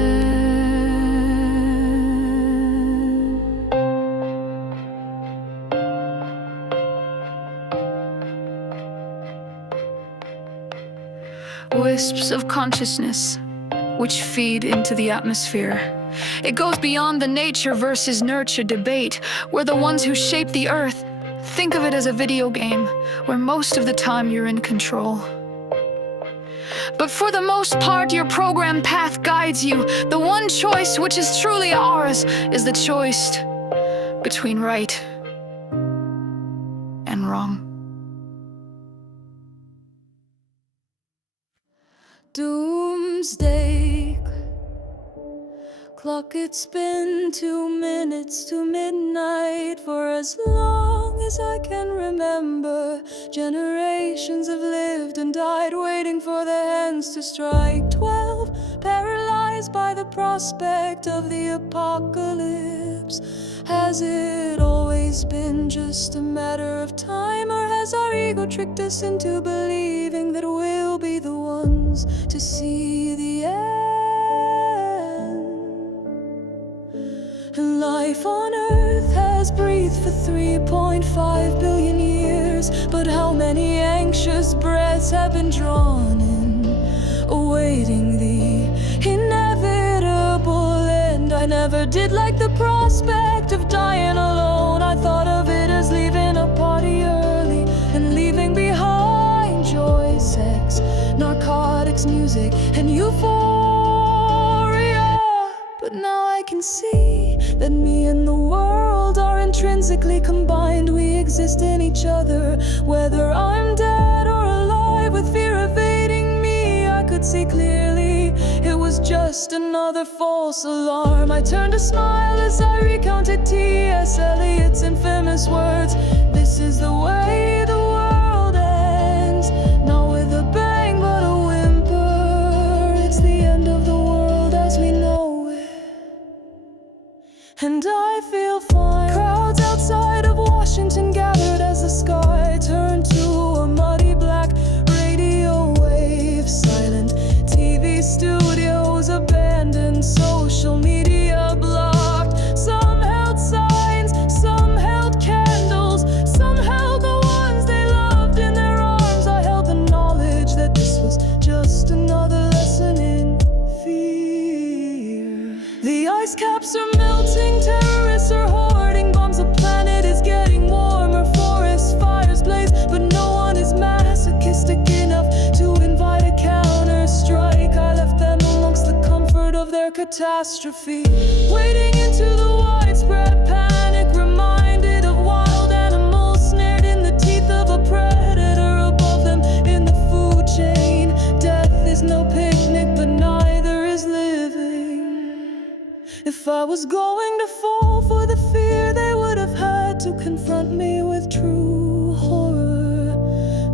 Wisps of consciousness which feed into the atmosphere. It goes beyond the nature versus nurture debate, where the ones who shape the earth think of it as a video game, where most of the time you're in control. But for the most part, your program path guides you. The one choice which is truly ours is the choice between right and wrong. Doomsday clock, it's been 2 minutes to midnight. For as long as I can remember, generations have lived and died, waiting for their hands to strike 12, paralyzed by the prospect of the apocalypse. Has it always been just a matter of time, or has our ego tricked us into believing that we'll be the ones to see the end? Life on Earth has breathed for 3.5 billion years, but how many anxious breaths have been drawn in, awaiting the inevitable end? I never did like the prospect of dying alone. I thought of it as leaving a party early and leaving behind joy, sex, narcotics, music, and euphoria. But now I can see that me and the world are intrinsically combined. We exist in each other, whether I'm dead or alive. With fear evading me, I could see clearly it was just another false alarm. I turned to smile as I recounted T.S. Eliot's infamous words: this is the way the world ends, not with a bang but a whimper. It's the end of the world as we know it, and I feel fine. Crowds outside of Washington gathered as the sky turned to a muddy black radio wave. Silent TV studios abandoned, social media blocked. Some held signs, some held candles, some held the ones they loved in their arms. I held the knowledge that this was just another lesson in fear. The ice caps are melting, terrorists are hoarding bombs, the planet is getting warmer, forest fires blaze, but no one is masochistic enough to invite a counter strike. I left them amongst the comfort of their catastrophe, wading into the widespread panic, reminded of wild animals snared in the teeth of a predator above them in the food chain. Death is no picnic, but neither is living. If I was going to fall for the fear, they would have had to confront me with true horror.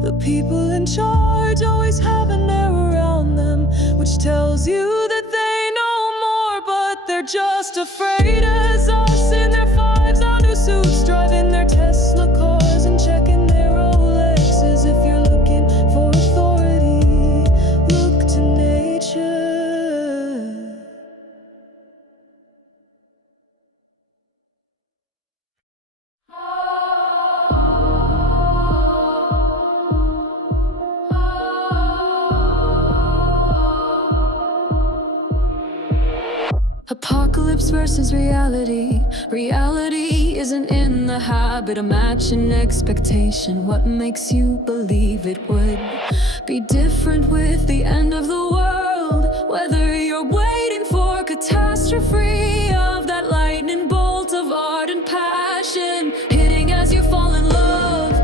The people in charge always have an air around them which tells you that they know more, but they're just afraid as us in their fives, under suits, driving their Tesla cars and checking their Rolexes. If you're looking for authority, look to nature. Apocalypse versus reality. Reality isn't in the habit of matching expectation. What makes you believe it would be different with the end of the world? Whether you're waiting for catastrophe of that lightning bolt of art and passion, hitting as you fall in love,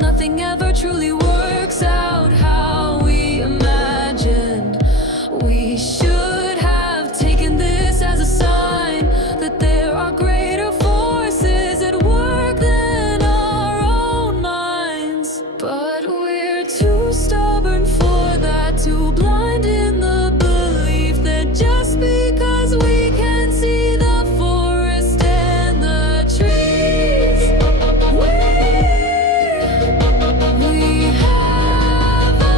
nothing ever truly works out how we imagined. We should have taken this as a sign that there are greater forces at work than our own minds. But we're too stubborn for that, too blind in the belief that just because we can see the forest and the trees, we have a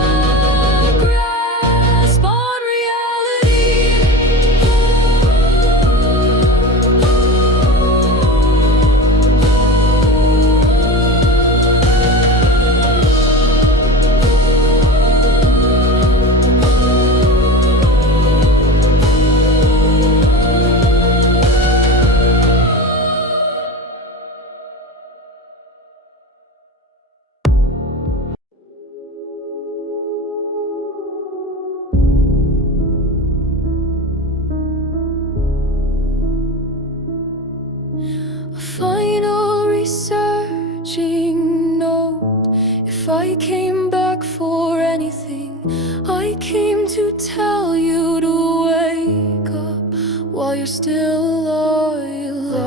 I came back for anything. I came to tell you to wake up while you're still alive. Love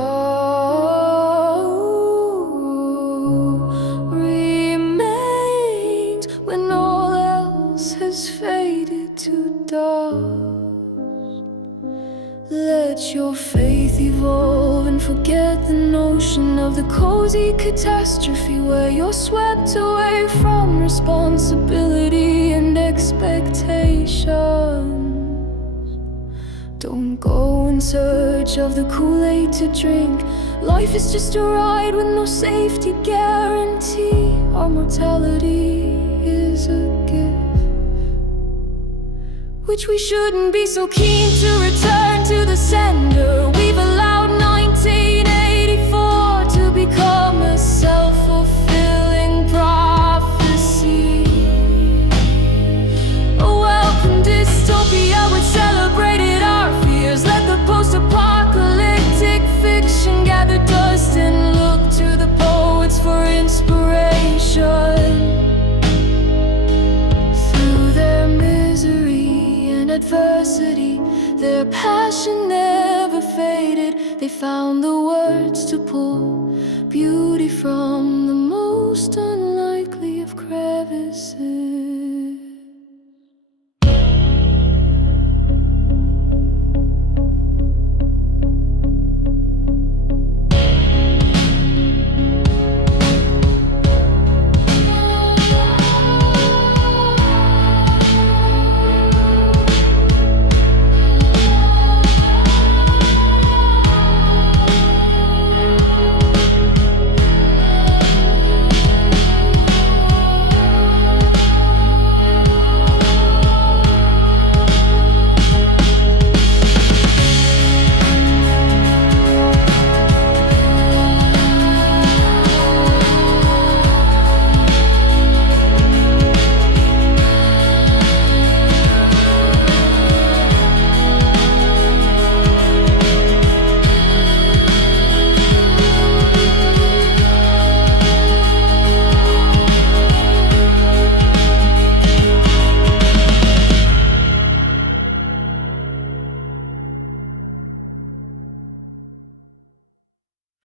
remains when all else has faded to dust. Let your faith evolve and forget the notion of the cozy catastrophe where you're swept away from responsibility and expectations. Don't go in search of the Kool-Aid to drink. Life is just a ride with no safety guarantee. Our mortality is a gift, which we shouldn't be so keen to return to the sender. We've allowed 1984 to become a self-fulfilling prophecy. A welcome dystopia which celebrated our fears. Let the post-apocalyptic fiction gather dust and look to the poets for inspiration. Through their misery and adversity, their passion never faded. They found the